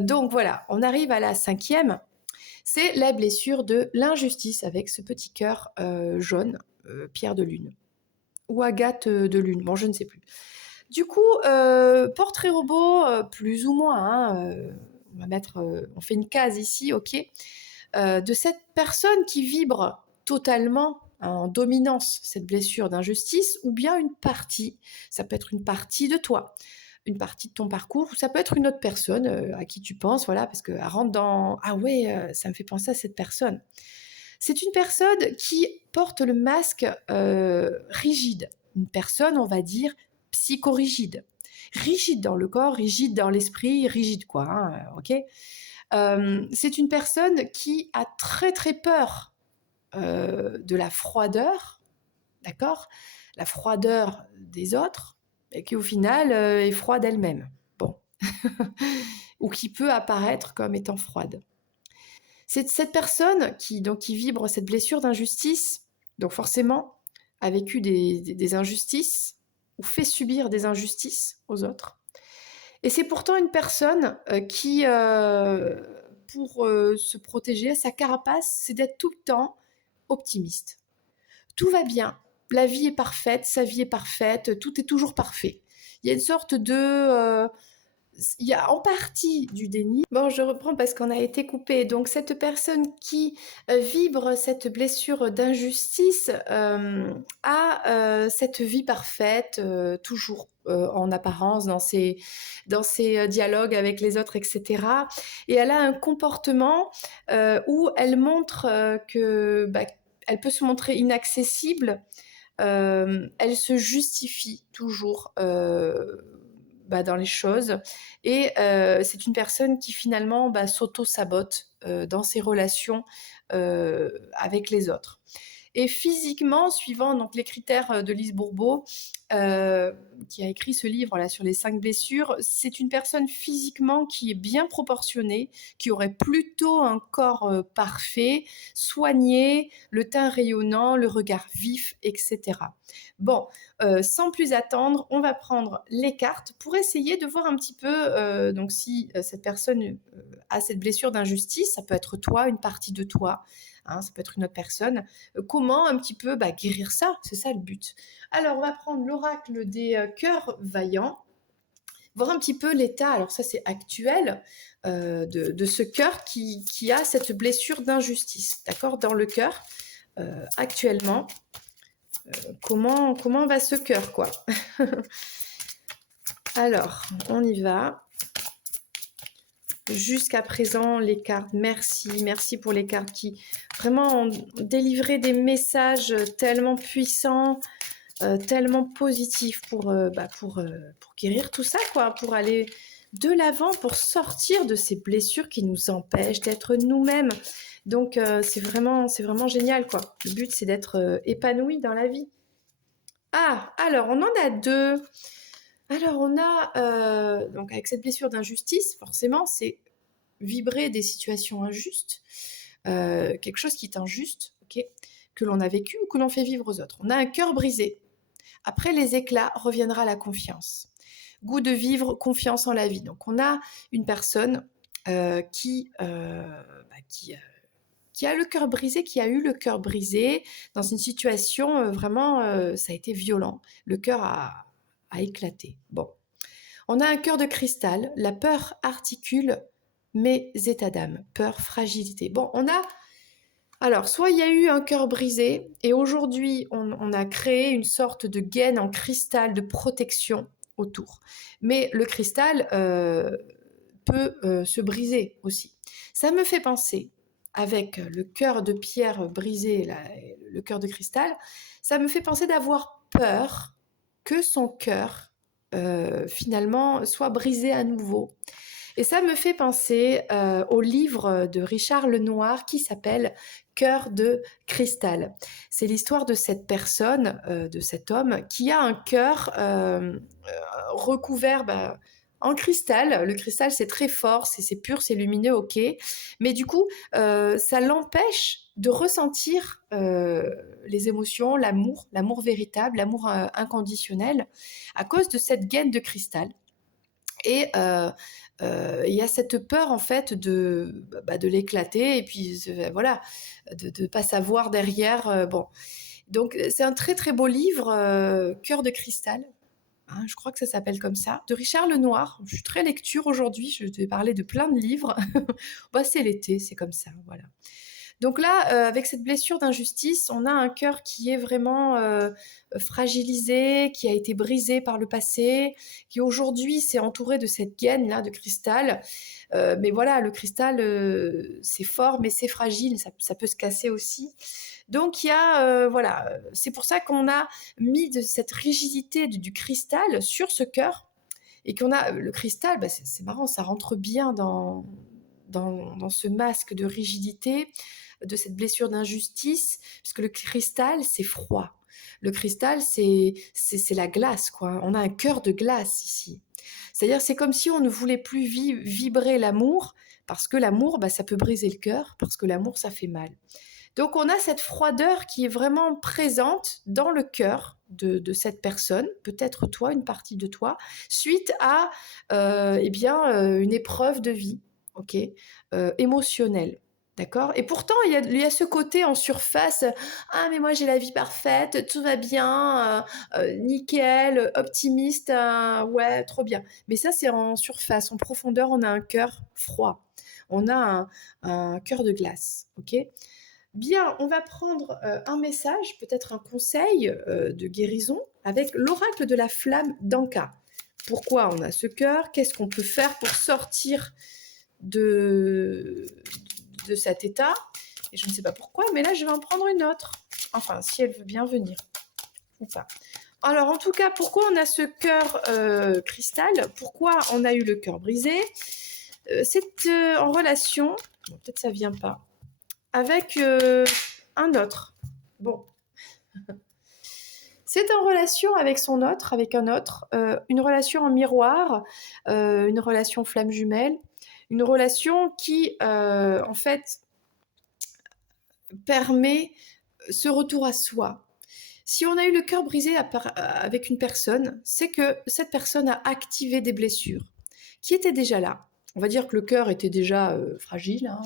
donc voilà, on arrive à la 5e. C'est la blessure de l'injustice avec ce petit cœur jaune, pierre de lune. Ou agate de lune, bon je ne sais plus. Du coup, portrait robot, plus ou moins, hein, on fait une case ici, ok, de cette personne qui vibre totalement en dominance cette blessure d'injustice, ou bien une partie, ça peut être une partie de toi, une partie de ton parcours, ou ça peut être une autre personne à qui tu penses, voilà, parce qu'elle rentre dans... Ah ouais, ça me fait penser à cette personne. C'est une personne qui porte le masque rigide. Une personne, on va dire, psychorigide. Rigide dans le corps, rigide dans l'esprit, rigide quoi, hein, ok. C'est une personne qui a très très peur de la froideur, d'accord? La froideur des autres, et qui au final est froide elle-même. Bon. Ou qui peut apparaître comme étant froide. C'est cette personne qui vibre cette blessure d'injustice, donc forcément a vécu des injustices ou fait subir des injustices aux autres. Et c'est pourtant une personne qui, pour se protéger, sa carapace, c'est d'être tout le temps optimiste. Tout va bien, la vie est parfaite, sa vie est parfaite, tout est toujours parfait. Il y a une sorte de... il y a en partie du déni. Bon, je reprends parce qu'on a été coupé. Donc cette personne qui, vibre cette blessure d'injustice, a, cette vie parfaite, toujours, en apparence dans ses dialogues avec les autres et cetera, et elle a un comportement, où elle montre, que, bah, elle peut se montrer inaccessible. Elle se justifie toujours, bah, dans les choses, et c'est une personne qui finalement, bah, s'auto-sabote, dans ses relations, avec les autres. Et physiquement, suivant donc les critères, de Lise Bourbeau, qui a écrit ce livre-là sur les 5 blessures, c'est une personne physiquement qui est bien proportionnée, qui aurait plutôt un corps, parfait, soigné, le teint rayonnant, le regard vif et cetera. Bon, sans plus attendre, on va prendre les cartes pour essayer de voir un petit peu, donc si, cette personne, a cette blessure d'injustice, ça peut être toi, une partie de toi, hein, ça peut être une autre personne. Comment un petit peu, bah, guérir ça? C'est ça le but. Alors, on va prendre l'oracle des, cœurs vaillants, voir un petit peu l'état, alors ça c'est actuel, de ce cœur qui a cette blessure d'injustice, d'accord? Dans le cœur, actuellement, comment va ce cœur, quoi? Alors, on y va. Jusqu'à présent, les cartes, merci pour les cartes qui vraiment ont délivré des messages tellement puissants, tellement positifs pour guérir tout ça, quoi, pour aller de l'avant, pour sortir de ces blessures qui nous empêchent d'être nous-mêmes. Donc, c'est vraiment génial, quoi. Le but, c'est d'être épanoui dans la vie. Ah, alors, on en a deux. Alors, on a, donc avec cette blessure d'injustice, forcément, c'est vibrer des situations injustes, quelque chose qui est injuste, ok, que l'on a vécu ou que l'on fait vivre aux autres. On a un cœur brisé. Après les éclats reviendra la confiance. Goût de vivre, confiance en la vie. Donc on a une personne qui a le cœur brisé, qui a eu le cœur brisé dans une situation vraiment, ça a été violent. Le cœur a éclaté. Bon. On a un cœur de cristal. La peur articule mes états d'âme. Peur, fragilité. Bon, on a... Alors, soit il y a eu un cœur brisé, et aujourd'hui, on a créé une sorte de gaine en cristal de protection autour. Mais le cristal peut se briser aussi. Ça me fait penser, avec le cœur de pierre brisé, là, le cœur de cristal, ça me fait penser d'avoir peur que son cœur, finalement, soit brisé à nouveau. Et ça me fait penser au livre de Richard Lenoir qui s'appelle Cœur de cristal. C'est l'histoire de cette personne, de cet homme, qui a un cœur recouvert en cristal. Le cristal, c'est très fort, c'est pur, c'est lumineux, ok. Mais du coup, ça l'empêche de ressentir les émotions, l'amour véritable, l'amour inconditionnel, à cause de cette gaine de cristal. Et il y a cette peur en fait de l'éclater, et puis voilà, de pas savoir derrière. Bon, donc c'est un très très beau livre, Cœur de cristal. Hein, je crois que ça s'appelle comme ça, de Richard Lenoir. Je suis très lecture aujourd'hui, je vais parler de plein de livres. Bah, c'est l'été, c'est comme ça, voilà. Donc là, avec cette blessure d'injustice, on a un cœur qui est vraiment fragilisé, qui a été brisé par le passé, qui aujourd'hui s'est entouré de cette gaine-là de cristal. Mais voilà, le cristal, c'est fort, mais c'est fragile, ça peut se casser aussi. Donc il y a, voilà, c'est pour ça qu'on a mis de cette rigidité du cristal sur ce cœur, et qu'on a le cristal, bah, c'est marrant, ça rentre bien dans ce masque de rigidité, de cette blessure d'injustice, puisque le cristal, c'est froid. Le cristal, c'est la glace, quoi. On a un cœur de glace ici. C'est-à-dire, c'est comme si on ne voulait plus vibrer l'amour, parce que l'amour, bah, ça peut briser le cœur, parce que l'amour, ça fait mal. Donc, on a cette froideur qui est vraiment présente dans le cœur de cette personne, peut-être toi, une partie de toi, suite à une épreuve de vie, ok, émotionnelle. D'accord? Et pourtant, il y a ce côté en surface, «Ah mais moi j'ai la vie parfaite, tout va bien, nickel, optimiste, ouais, trop bien». Mais ça, c'est en surface. En profondeur, on a un cœur froid. On a un cœur de glace, OK? Bien, on va prendre, un message, peut-être un conseil, de guérison avec l'oracle de la flamme d'Anka. Pourquoi on a ce cœur? Qu'est-ce qu'on peut faire pour sortir de cet état? Et je ne sais pas pourquoi, mais là, je vais en prendre une autre. Enfin, si elle veut bien venir ou pas. Alors, en tout cas, pourquoi on a ce cœur cristal? Pourquoi on a eu le cœur brisé? C'est en relation, bon, peut-être ça vient pas, avec un autre. Bon, c'est en relation avec son autre, avec un autre, une relation en miroir, une relation flamme jumelle, une relation qui, en fait, permet ce retour à soi. Si on a eu le cœur brisé avec une personne, c'est que cette personne a activé des blessures qui étaient déjà là. On va dire que le cœur était déjà fragile, hein,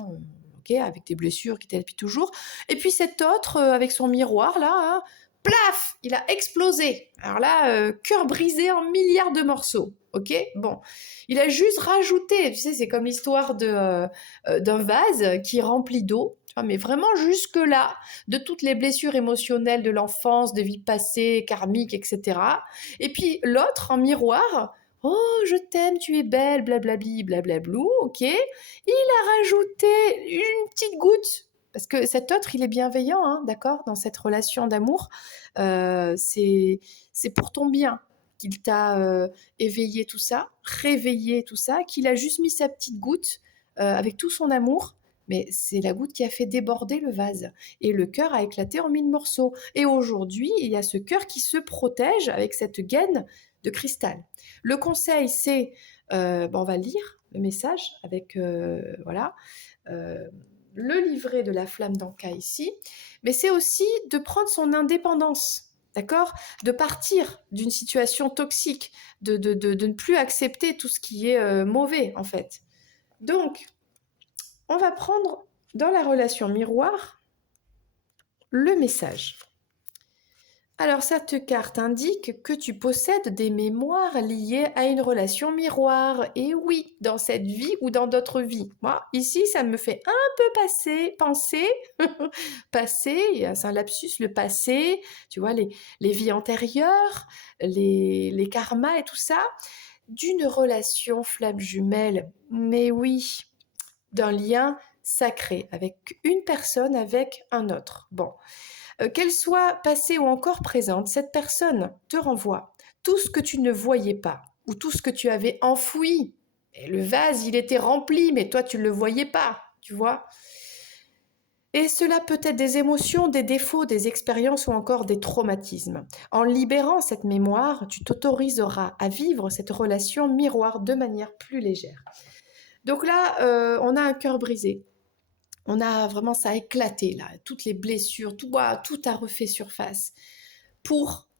ok, avec des blessures qui étaient là depuis toujours. Et puis cet autre, avec son miroir là, hein, plaf, il a explosé. Alors là, cœur brisé en milliards de morceaux. Ok, bon, il a juste rajouté, tu sais, c'est comme l'histoire d'un vase qui est rempli d'eau, mais vraiment jusque-là, de toutes les blessures émotionnelles de l'enfance, de vie passée, karmique, etc. Et puis l'autre, en miroir, oh, je t'aime, tu es belle, blablabli, blablablou, ok. Il a rajouté une petite goutte, parce que cet autre, il est bienveillant, hein, d'accord, dans cette relation d'amour. C'est pour ton bien qu'il t'a éveillé tout ça, réveillé tout ça, qu'il a juste mis sa petite goutte avec tout son amour, mais c'est la goutte qui a fait déborder le vase. Et le cœur a éclaté en mille morceaux. Et aujourd'hui, il y a ce cœur qui se protège avec cette gaine de cristal. Le conseil, c'est, on va lire le message avec, voilà, euh, le livret de la flamme d'Anka ici, mais c'est aussi de prendre son indépendance. D'accord? De partir d'une situation toxique, de ne plus accepter tout ce qui est mauvais, en fait. Donc, on va prendre dans la relation miroir le message. Alors, cette carte indique que tu possèdes des mémoires liées à une relation miroir. Et oui, dans cette vie ou dans d'autres vies. Moi, ici, ça me fait un peu penser, passer, c'est un lapsus, le passé, tu vois, les vies antérieures, les karmas et tout ça, d'une relation flamme jumelle. Mais oui, d'un lien sacré avec une personne, avec un autre. Bon, qu'elle soit passée ou encore présente, cette personne te renvoie tout ce que tu ne voyais pas ou tout ce que tu avais enfoui. Et le vase, il était rempli, mais toi, tu ne le voyais pas, tu vois. Et cela peut être des émotions, des défauts, des expériences ou encore des traumatismes. En libérant cette mémoire, tu t'autoriseras à vivre cette relation miroir de manière plus légère. Donc là, on a un cœur brisé. On a vraiment ça a éclaté là, toutes les blessures, tout a refait surface.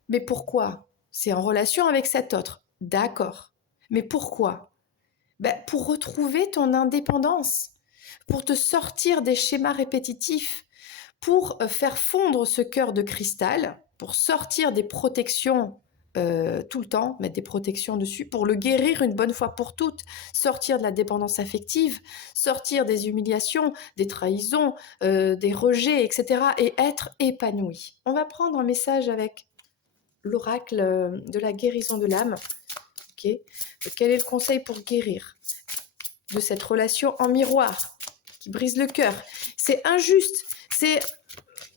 Mais pourquoi? C'est en relation avec cet autre. D'accord. Mais pourquoi? Ben, pour retrouver ton indépendance, pour te sortir des schémas répétitifs, pour faire fondre ce cœur de cristal, pour sortir des protections tout le temps, mettre des protections dessus, pour le guérir une bonne fois pour toutes, sortir de la dépendance affective, sortir des humiliations, des trahisons, des rejets, etc. et être épanoui. On va prendre un message avec l'oracle de la guérison de l'âme. Okay. Quel est le conseil pour guérir de cette relation en miroir qui brise le cœur? C'est injuste, c'est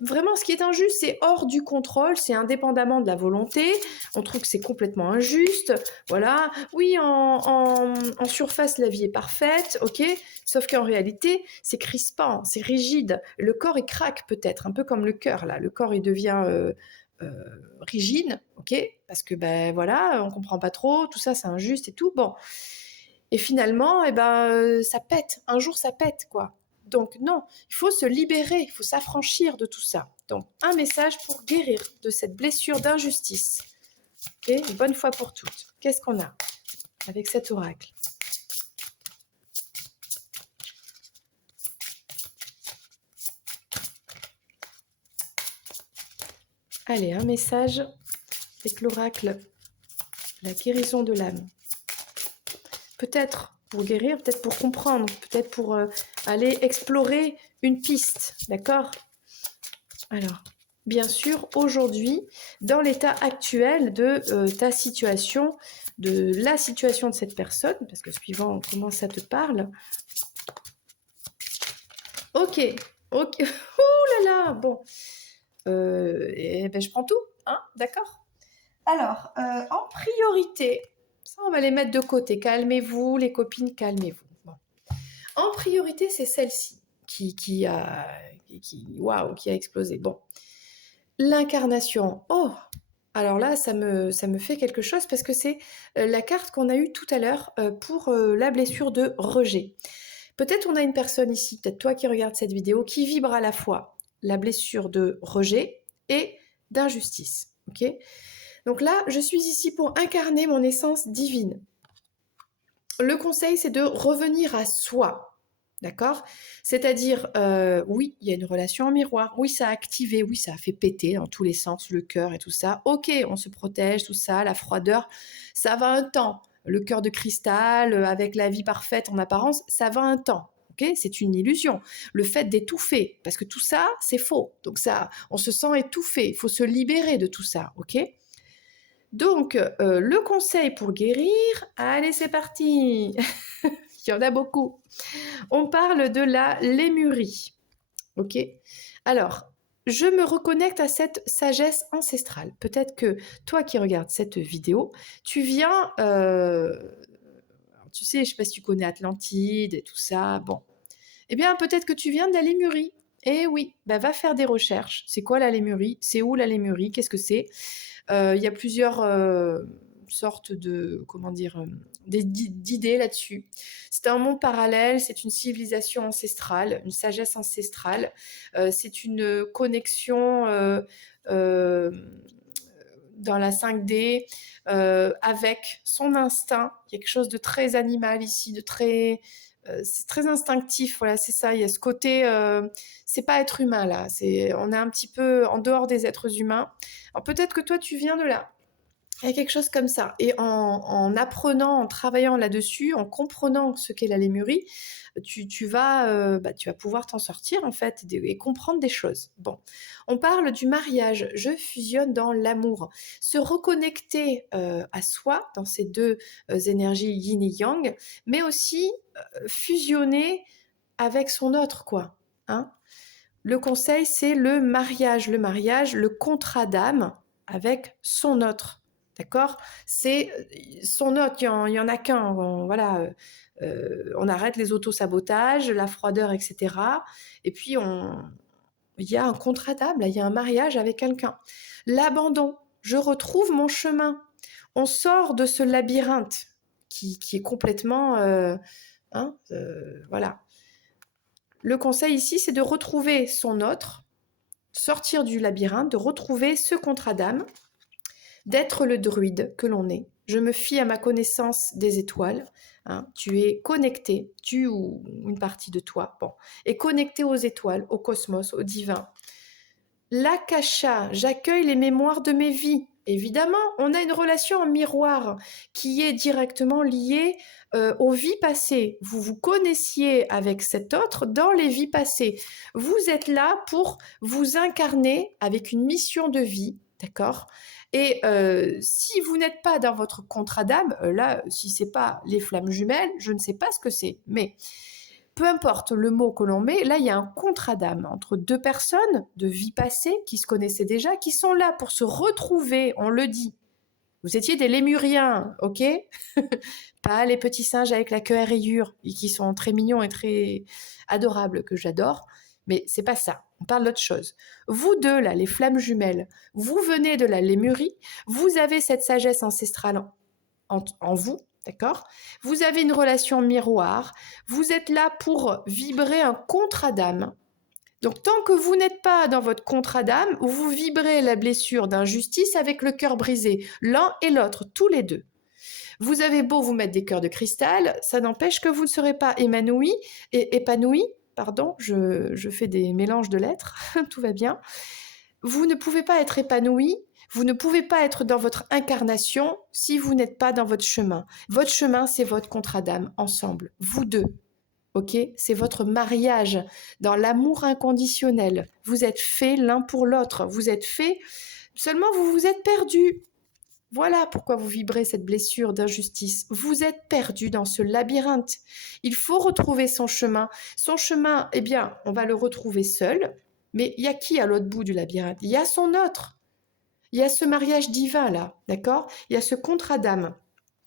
vraiment ce qui est injuste, c'est hors du contrôle, c'est indépendamment de la volonté, on trouve que c'est complètement injuste, voilà, oui, en surface, la vie est parfaite, ok, sauf qu'en réalité, c'est crispant, c'est rigide, le corps, il craque peut-être, un peu comme le cœur, là, le corps, il devient rigide, ok, parce que, ben voilà, on comprend pas trop, tout ça, c'est injuste et tout, bon, et finalement, eh ben, ça pète, un jour, ça pète, quoi. Donc non, il faut se libérer, il faut s'affranchir de tout ça. Donc un message pour guérir de cette blessure d'injustice. Okay, une bonne fois pour toutes. Qu'est-ce qu'on a avec cet oracle? Allez, un message avec l'oracle, la guérison de l'âme. Peut-être pour guérir, peut-être pour comprendre, peut-être pour aller explorer une piste, d'accord? Alors, bien sûr, aujourd'hui, dans l'état actuel de ta situation, de la situation de cette personne, parce que suivant comment ça te parle. Ok, ok, ouh là là, bon, et ben je prends tout, hein, d'accord? Alors, en priorité, ça on va les mettre de côté, calmez-vous, les copines, calmez-vous. Bon. En priorité, c'est celle-ci waouh, qui a explosé. Bon, l'incarnation. Oh, alors là, ça me fait quelque chose parce que c'est la carte qu'on a eue tout à l'heure pour la blessure de rejet. Peut-être on a une personne ici, peut-être toi qui regardes cette vidéo, qui vibre à la fois la blessure de rejet et d'injustice. Ok? Donc là, je suis ici pour incarner mon essence divine. Le conseil, c'est de revenir à soi. D'accord? C'est-à-dire, oui, il y a une relation en miroir, oui, ça a activé, oui, ça a fait péter dans tous les sens, le cœur et tout ça. Ok, on se protège, tout ça, la froideur, ça va un temps. Le cœur de cristal, avec la vie parfaite en apparence, ça va un temps. Ok, c'est une illusion. Le fait d'étouffer, parce que tout ça, c'est faux. Donc ça, on se sent étouffé. Il faut se libérer de tout ça. Ok? Donc, le conseil pour guérir, allez, c'est parti. Il y en a beaucoup. On parle de la lémurie. Ok? Alors, je me reconnecte à cette sagesse ancestrale. Peut-être que toi qui regardes cette vidéo, tu viens, tu sais, je ne sais pas si tu connais Atlantide et tout ça. Bon, eh bien, peut-être que tu viens de la Lémurie. Eh oui, bah, va faire des recherches. C'est quoi la Lémurie? C'est où la Lémurie? Qu'est-ce que c'est? Il y a plusieurs sortes de, comment dire, d'idées là-dessus. C'est un monde parallèle, c'est une civilisation ancestrale, une sagesse ancestrale. C'est une connexion euh, dans la 5D avec son instinct. Il y a quelque chose de très animal ici, de très c'est très instinctif, voilà, c'est ça. Il y a ce côté, c'est pas être humain là. On est un petit peu en dehors des êtres humains. Alors peut-être que toi tu viens de là. Il y a quelque chose comme ça. Et en apprenant, en travaillant là-dessus, en comprenant ce qu'est la lémurie, tu vas pouvoir t'en sortir en fait et comprendre des choses. Bon, on parle du mariage. Je fusionne dans l'amour. Se reconnecter à soi dans ces deux énergies yin et yang, mais aussi fusionner avec son autre, quoi. Hein. Le conseil, c'est le mariage. Le mariage, le contrat d'âme avec son autre. D'accord? C'est son autre, il y en a qu'un. Voilà, on arrête les autosabotages, la froideur, etc. Et puis, il y a un contrat d'âme, là, il y a un mariage avec quelqu'un. L'abandon, je retrouve mon chemin. On sort de ce labyrinthe qui est complètement... voilà. Le conseil ici, c'est de retrouver son autre, sortir du labyrinthe, de retrouver ce contrat d'âme, d'être le druide que l'on est. Je me fie à ma connaissance des étoiles. Hein. Tu es connecté, tu ou une partie de toi, bon, est connecté aux étoiles, au cosmos, au divin. L'akasha, j'accueille les mémoires de mes vies. Évidemment, on a une relation en miroir qui est directement liée aux vies passées. Vous vous connaissiez avec cet autre dans les vies passées. Vous êtes là pour vous incarner avec une mission de vie, d'accord? Et si vous n'êtes pas dans votre contrat d'âme, là, si c'est pas les flammes jumelles, je ne sais pas ce que c'est. Mais peu importe le mot que l'on met, là, il y a un contrat d'âme entre deux personnes de vie passée qui se connaissaient déjà, qui sont là pour se retrouver, on le dit. Vous étiez des lémuriens, ok? Pas les petits singes avec la queue à rayures, qui sont très mignons et très adorables, que j'adore, mais c'est pas ça. On parle d'autre chose. Vous deux, là, les flammes jumelles, vous venez de la Lémurie, vous avez cette sagesse ancestrale en vous, d'accord? Vous avez une relation miroir, vous êtes là pour vibrer un contrat d'âme. Donc tant que vous n'êtes pas dans votre contrat d'âme, vous vibrez la blessure d'injustice avec le cœur brisé, l'un et l'autre, tous les deux. Vous avez beau vous mettre des cœurs de cristal, ça n'empêche que vous ne serez pas épanoui, pardon, je fais des mélanges de lettres, tout va bien. Vous ne pouvez pas être épanoui, vous ne pouvez pas être dans votre incarnation si vous n'êtes pas dans votre chemin. Votre chemin, c'est votre contrat d'âme, ensemble, vous deux. Ok, c'est votre mariage dans l'amour inconditionnel. Vous êtes faits l'un pour l'autre. Vous êtes faits, seulement vous vous êtes perdus. Voilà pourquoi vous vibrez cette blessure d'injustice. Vous êtes perdu dans ce labyrinthe. Il faut retrouver son chemin. Son chemin, eh bien, on va le retrouver seul. Mais il y a qui à l'autre bout du labyrinthe? Il y a son autre. Il y a ce mariage divin là, d'accord? Il y a ce contrat d'âme.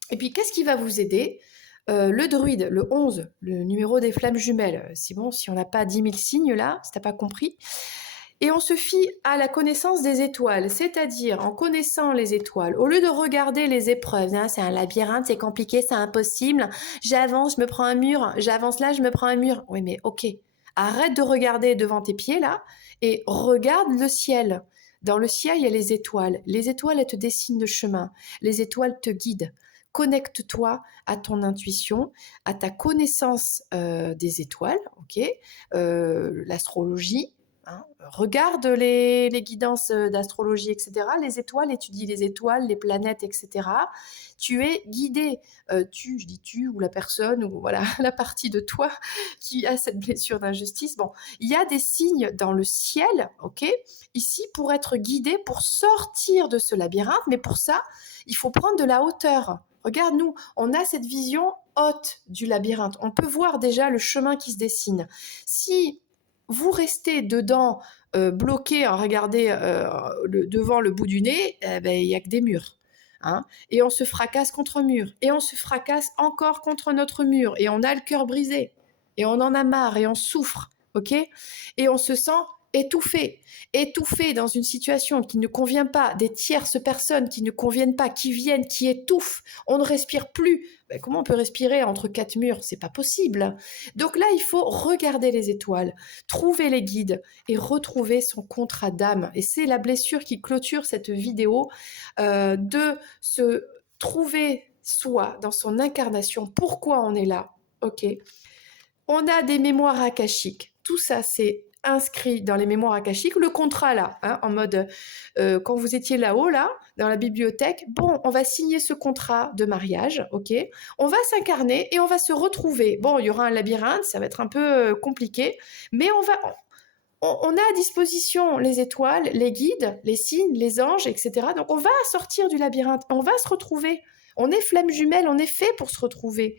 Et puis, qu'est-ce qui va vous aider? Le druide, le 11, le numéro des flammes jumelles. C'est bon, si on n'a pas 10 000 signes là, si tu n'as pas compris. Et on se fie à la connaissance des étoiles, c'est-à-dire en connaissant les étoiles, au lieu de regarder les épreuves, hein, c'est un labyrinthe, c'est compliqué, c'est impossible, j'avance, je me prends un mur, j'avance là, je me prends un mur. Oui, mais ok, arrête de regarder devant tes pieds là et regarde le ciel. Dans le ciel, il y a les étoiles. Les étoiles, elles te dessinent le chemin. Les étoiles te guident. Connecte-toi à ton intuition, à ta connaissance des étoiles, ok, l'astrologie. Hein, regarde les guidances d'astrologie, etc. Les étoiles, étudie les étoiles, les planètes, etc. Tu es guidé. Je dis tu, ou la personne, ou voilà, la partie de toi qui a cette blessure d'injustice. Bon, il y a des signes dans le ciel, ok, ici pour être guidé, pour sortir de ce labyrinthe, mais pour ça, il faut prendre de la hauteur. Regarde, nous, on a cette vision haute du labyrinthe. On peut voir déjà le chemin qui se dessine. Si vous restez dedans, bloqué à regarder devant le bout du nez, ben, il n'y a que des murs. Hein, et on se fracasse contre un mur. Et on se fracasse encore contre notre mur. Et on a le cœur brisé. Et on en a marre. Et on souffre. Ok? Et on se sent étouffé. Étouffé dans une situation qui ne convient pas, des tierces personnes qui ne conviennent pas, qui viennent, qui étouffent. On ne respire plus. Ben, comment on peut respirer entre quatre murs? C'est pas possible. Donc là, il faut regarder les étoiles, trouver les guides et retrouver son contrat d'âme. Et c'est la blessure qui clôture cette vidéo, de se trouver soi dans son incarnation. Pourquoi on est là? Ok. On a des mémoires akashiques. Tout ça, c'est inscrit dans les mémoires akashiques. Le contrat, là, hein, en mode, quand vous étiez là-haut, là, dans la bibliothèque, bon, on va signer ce contrat de mariage, ok? On va s'incarner et on va se retrouver. Bon, il y aura un labyrinthe, ça va être un peu compliqué, mais on a à disposition les étoiles, les guides, les signes, les anges, etc. Donc, on va sortir du labyrinthe, on va se retrouver. On est flammes jumelles, on est fait pour se retrouver.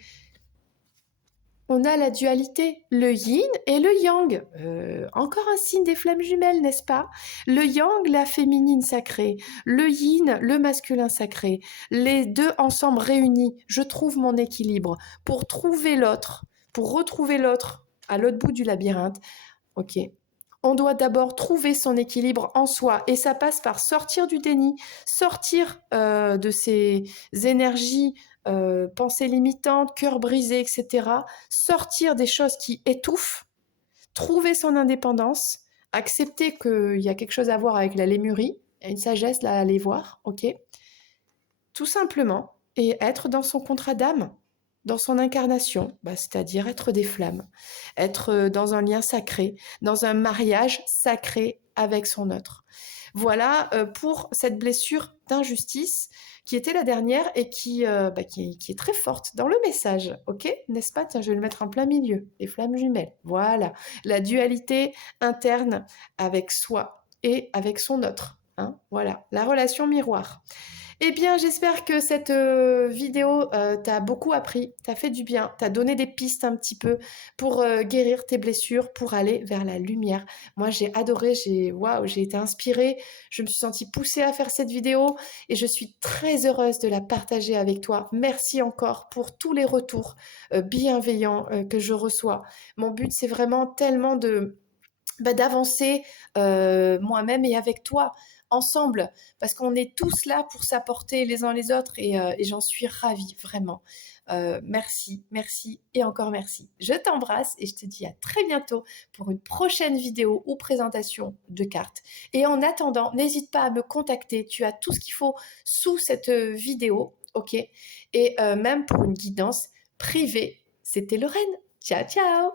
On a la dualité, le yin et le yang. Encore un signe des flammes jumelles, n'est-ce pas? Le yang, la féminine sacrée. Le yin, le masculin sacré. Les deux ensemble réunis, je trouve mon équilibre. Pour trouver l'autre, pour retrouver l'autre à l'autre bout du labyrinthe, ok. On doit d'abord trouver son équilibre en soi. Et ça passe par sortir du déni, sortir de ces énergies, pensées limitantes, cœur brisé, etc. Sortir des choses qui étouffent, trouver son indépendance, accepter qu'il y a quelque chose à voir avec la lémurie, il y a une sagesse là à aller voir, ok? Tout simplement, et être dans son contrat d'âme, dans son incarnation, c'est-à-dire être des flammes, être dans un lien sacré, dans un mariage sacré avec son autre. Voilà pour cette blessure d'injustice qui était la dernière et qui est très forte dans le message, ok? N'est-ce pas? Tiens, je vais le mettre en plein milieu, les flammes jumelles. Voilà, la dualité interne avec soi et avec son autre. Hein, voilà, la relation miroir. Eh bien, j'espère que cette vidéo t'a beaucoup appris, t'a fait du bien, t'a donné des pistes un petit peu pour guérir tes blessures, pour aller vers la lumière. Moi, j'ai adoré, j'ai été inspirée, je me suis sentie poussée à faire cette vidéo et je suis très heureuse de la partager avec toi. Merci encore pour tous les retours bienveillants que je reçois. Mon but, c'est vraiment tellement d'avancer moi-même et avec toi ensemble, parce qu'on est tous là pour s'apporter les uns les autres et j'en suis ravie, vraiment. Merci, merci et encore merci. Je t'embrasse et je te dis à très bientôt pour une prochaine vidéo ou présentation de cartes. Et en attendant, n'hésite pas à me contacter, tu as tout ce qu'il faut sous cette vidéo, ok? Et même pour une guidance privée. C'était Lorraine. Ciao, ciao!